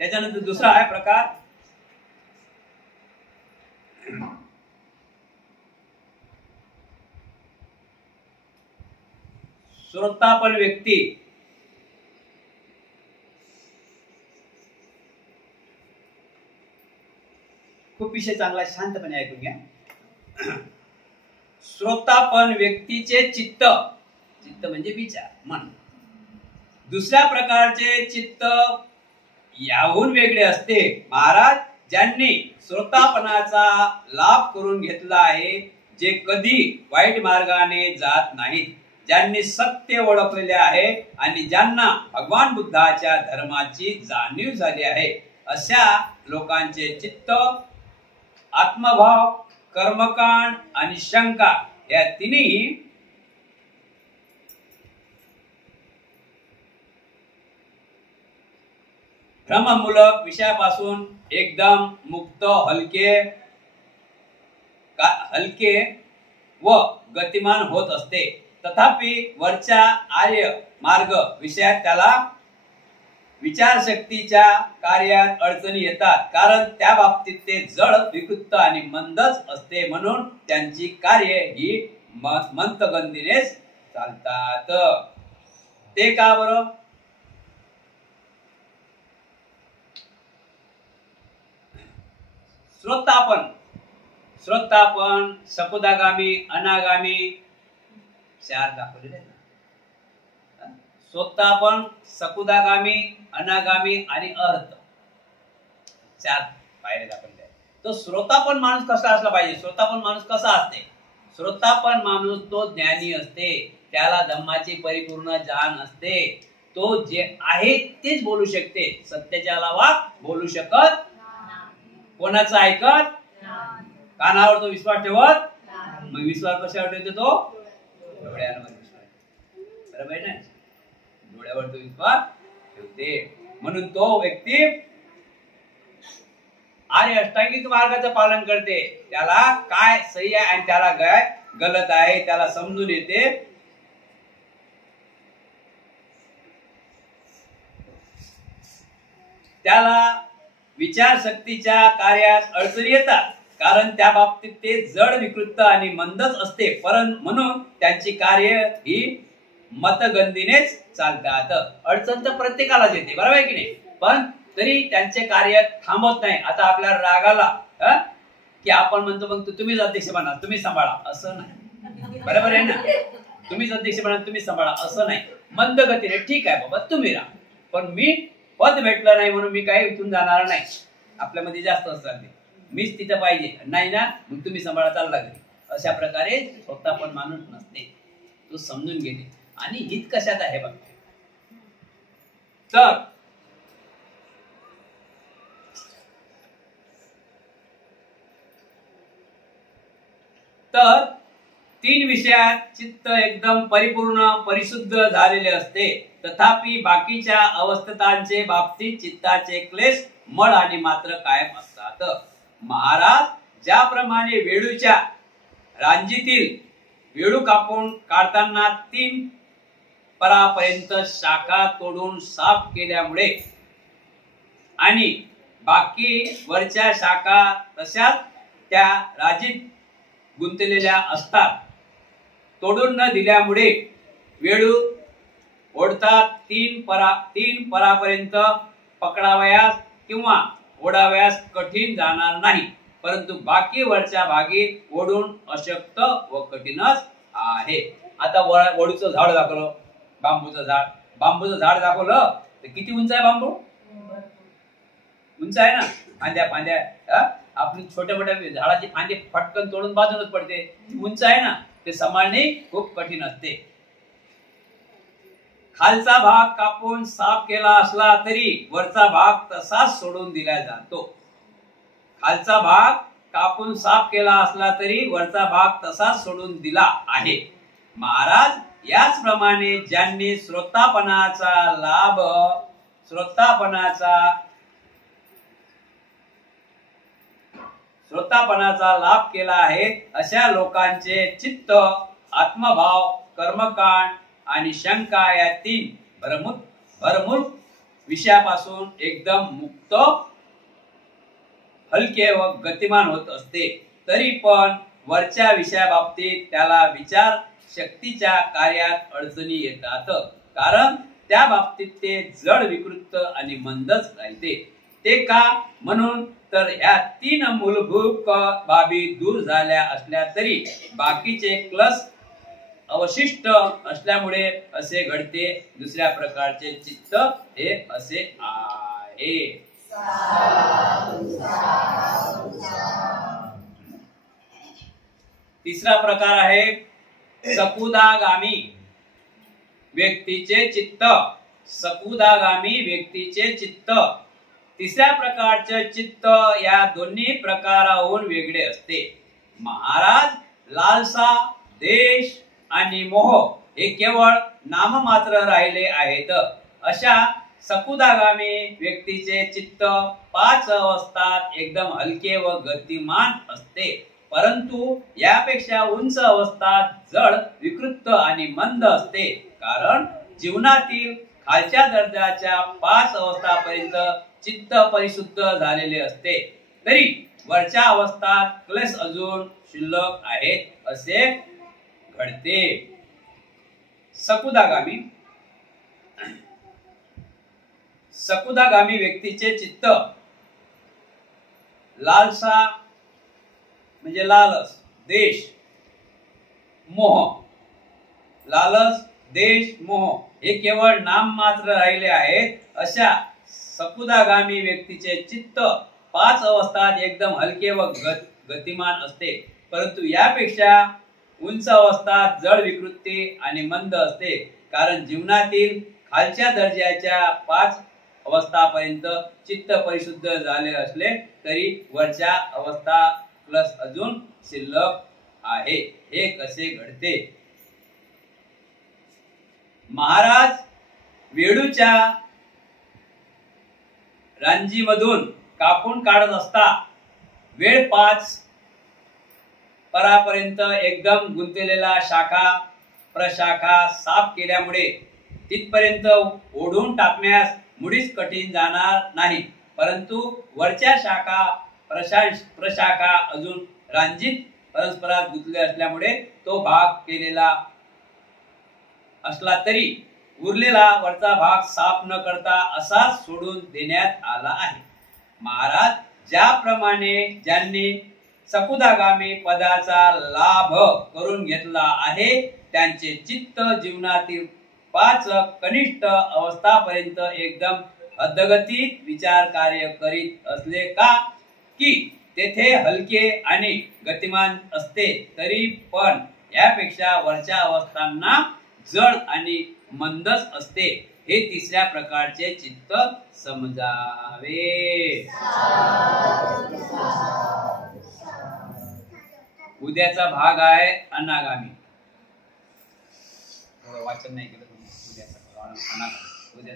त्याच्यानंतर दुसरा आहे प्रकार श्रोतापन व्यक्ती. खूप विषय चांगला, शांतपणे ऐकून घ्या. श्रोतापन व्यक्तीचे चित्त म्हणजे विचार, मन. दुसऱ्या प्रकारचे चित्त याहून वेगळे असते. महाराज ज्यांनी श्रोतापनाचा लाभ करून घेतला आहे, जे कधी वाईट मार्गाने जात नाहीत, ज्यांनी सत्य ओळखलेले आहे आणि ज्यांना भगवान बुद्धाच्या धर्माची जाणीव झाली आहे, अशा लोकांचे चित्त आत्मभाव, कर्मकांड आणि शंका या तिन्ही भ्रममूलक विषयापासून एकदम मुक्त, हलके व गतिमान होत असते. तथापि वरच्या आर्य मार्ग विषयात त्याला विचारशक्तीच्या कार्यात अडचणी येतात, कारण त्या बाबतीत ते जड, विकृत आणि मंदच असते. म्हणून त्यांची कार्य ही मंदगतीनेच चालतात. ते का बरं? श्रोतापन सकुदागामी, अनागामी, 4 दाखवलेले ना. श्रोतापन, सकुदागामी, अनागामी आणि अर्थ, 4 पायऱ्या दाखवलेल्या आहेत. तो श्रोतापन माणूस कसा असला पाहिजे? श्रोतापन माणूस कसा असते? श्रोतापन माणूस तो ज्ञानी असते, त्याला धम्माची परिपूर्ण जाण असते, तो जे आहे तेच बोलू शकते, सत्याच्या अलावा बोलू शकत, कोणाचं ऐकत, कानावर तो विश्वास ठेवत. मग विश्वास कशावर ठेवतो? तो डोळ्यांवर विश्वास. बरोबर आहे ना? डोळ्यावर तो विश्वास ठेवते. म्हणून तो व्यक्ती आर्य अष्टांगिक मार्गाचं पालन करते. त्याला काय सही आहे आणि त्याला काय गलत आहे त्याला समजून येते. त्याला विचारशक्तीच्या कार्यात अडचणी येतात, कारण त्या बाबतीत ते जड, विकृत आणि मंदच असते. म्हणून त्यांची कार्य ही मतगंदीनेच चालतात. अडचण तर प्रत्येकालाच येते, बरोबर आहे की नाही? पण तरी त्यांचे कार्य थांबत नाही. आता आपल्याला रागाला की आपण म्हणतो मग तुम्हीच अध्यक्ष बना, तुम्ही सांभाळा, असं नाही. बरोबर आहे ना? तुम्हीच अध्यक्ष बना, तुम्ही सांभाळा, असं नाही. मंद गतीने ठीक आहे बाबा तुम्ही राहा, पण मी पद भेटलं नाही म्हणून मी काही इथून जाणार नाही. आपल्यामध्ये जास्त असतात, मीच तिथं पाहिजे नाही ना, मग तुम्ही सांभाळा, चालला घरी. अशा प्रकारे स्वतः पण माणूस नसते, तो समजून गेले. आणि हित कशात आहे बघ. तर 3 विषयात चित्त एकदम परिपूर्ण, परिशुद्ध झालेले असते. तथापि बाकीच्या अवस्थांचे बाबतीत चित्ताचे क्लेश, मळ आणि मात्र कायम असतात. महाराज ज्याप्रमाणे वेळूच्या रांजीतील वेळू कापून काढताना 3 परापर्यंत शाखा तोडून साफ केल्यामुळे आणि बाकी वरच्या शाखा तशाच त्या राजीत गुंतलेल्या असतात. तोडून न दिल्यामुळे वेळू ओढतात तीन परापर्यंत पकडावयास किंवा ओढावयास कठीण जाणार नाही, परंतु बाकी वरच्या भागी ओढून अशक्त व कठीणच आहे. आता वडूचं झाड दाखवलं, बांबूचं झाड दाखवलं तर किती उंच आहे बांबू? उंच आहे ना. फांद्या आपली छोट्या मोठ्या झाडाची फांदी फटकन तोडून बाजूनच पडते. उंच आहे ना, ते सांभाळणे खूप कठीण असते. खालचा भाग कापून साफ केला असला तरी वरचा भाग तसाच सोडून दिला जातो. खालचा भाग कापून साफ केला असला तरी वरचा भाग तसाच सोडून दिला आहे. महाराज याचप्रमाणे ज्यांनी श्रोतापणाचा लाभ केला आहे अशा लोकांचे चित्त आत्मभाव, कर्मकांड आणि शंका या तीन भरमूर विषयापासून एकदम मुक्त, हलके व गतिमान होत असते. तरी पण वरच्या विषयाबाबतीत त्याला विचार शक्तीच्या कार्यात अडचणी येतात, कारण त्या बाबतीत ते जड, विकृत आणि मंदच राहते. ते का? म्हणून तर ह्या तीन मूलभूत बाबी दूर झाल्या असल्या तरी बाकीचे क्लस अवशिष्ट असल्यामुळे असे घडते. दुसऱ्या प्रकारचे चित्त हे असे आहे. तिसरा प्रकार आहे सकुदागामी व्यक्तीचे चित्त. सकुदागामी व्यक्तीचे चित्त तिसऱ्या प्रकारचे चित्त या दोन्ही प्रकाराहून वेगळे असते. महाराज लालसा, देश आणि मोह हे केवळ नाममात्र राहिले आहेत. अशा सकुदागामी व्यक्तीचे चित्त 5 अवस्थात एकदम हलके व गतिमान असते, परंतु यापेक्षा उंच अवस्थात जड, विकृत आणि मंद असते. कारण जीवनातील खालच्या दर्जाच्या 5 अवस्थापर्यंत चित्त परिशुद्ध झालेले असते, तरी वरच्या अवस्थात क्लेश अजून शिल्लक आहेत असे घडते. सकुदागामी व्यक्तीचे चित्त लालसा म्हणजे लालच, देश, मोह. लालच, देश, मोह हे केवळ नाममात्र राहिले आहेत. अशा सकुदागामी व्यक्तीचे चित्त 5 अवस्थात एकदम हलके व गतिमान असते, परंतु यापेक्षा उंच अवस्थात जड, विकृती आणि मंद असते. कारण जीवनातील खालच्या दर्जाच्या 5 अवस्थापर्यंत चित्त परिशुद्ध झाले असले तरी वरच्या अवस्था प्लस अजून शिल्लक आहे. हे कसे घडते? महाराज वेळूच्या रांजीमधून कापून काढत असता वेळ 5 परापर्यंत एकदम गुंतलेला शाखा प्रशाखा साफ केल्यामुळे तिथपर्यंत ओढून टाकण्यास मुळीच कठीण जाणार नाही, परंतु वरच्या शाखा प्रशाखा अजून रांजीत परस्परात गुंतले असल्यामुळे तो भाग केलेला असला तरी उरलेला वरचा भाग साफ न करता असाच सोडून देण्यात आला आहे. महाराज ज्याप्रमाणे ज्यांनी सकुदागामी पदाचा लाभ करून घेतला आहे त्यांचे चित्त जीवनातील 5 कनिष्ठ अवस्थापर्यंत एकदम अद्गतीत विचार कार्य करीत असले का की तेथे हलके आणि गतिमान असते, तरी पण यापेक्षा वरच्या अवस्थांना जड आणि मंदच असते. हे तिसऱ्या प्रकारचे चित्त समजावे. उद्याचा भाग आहे अनागामी. वाचन नाही केलं उद्याचा अनागामी. उद्या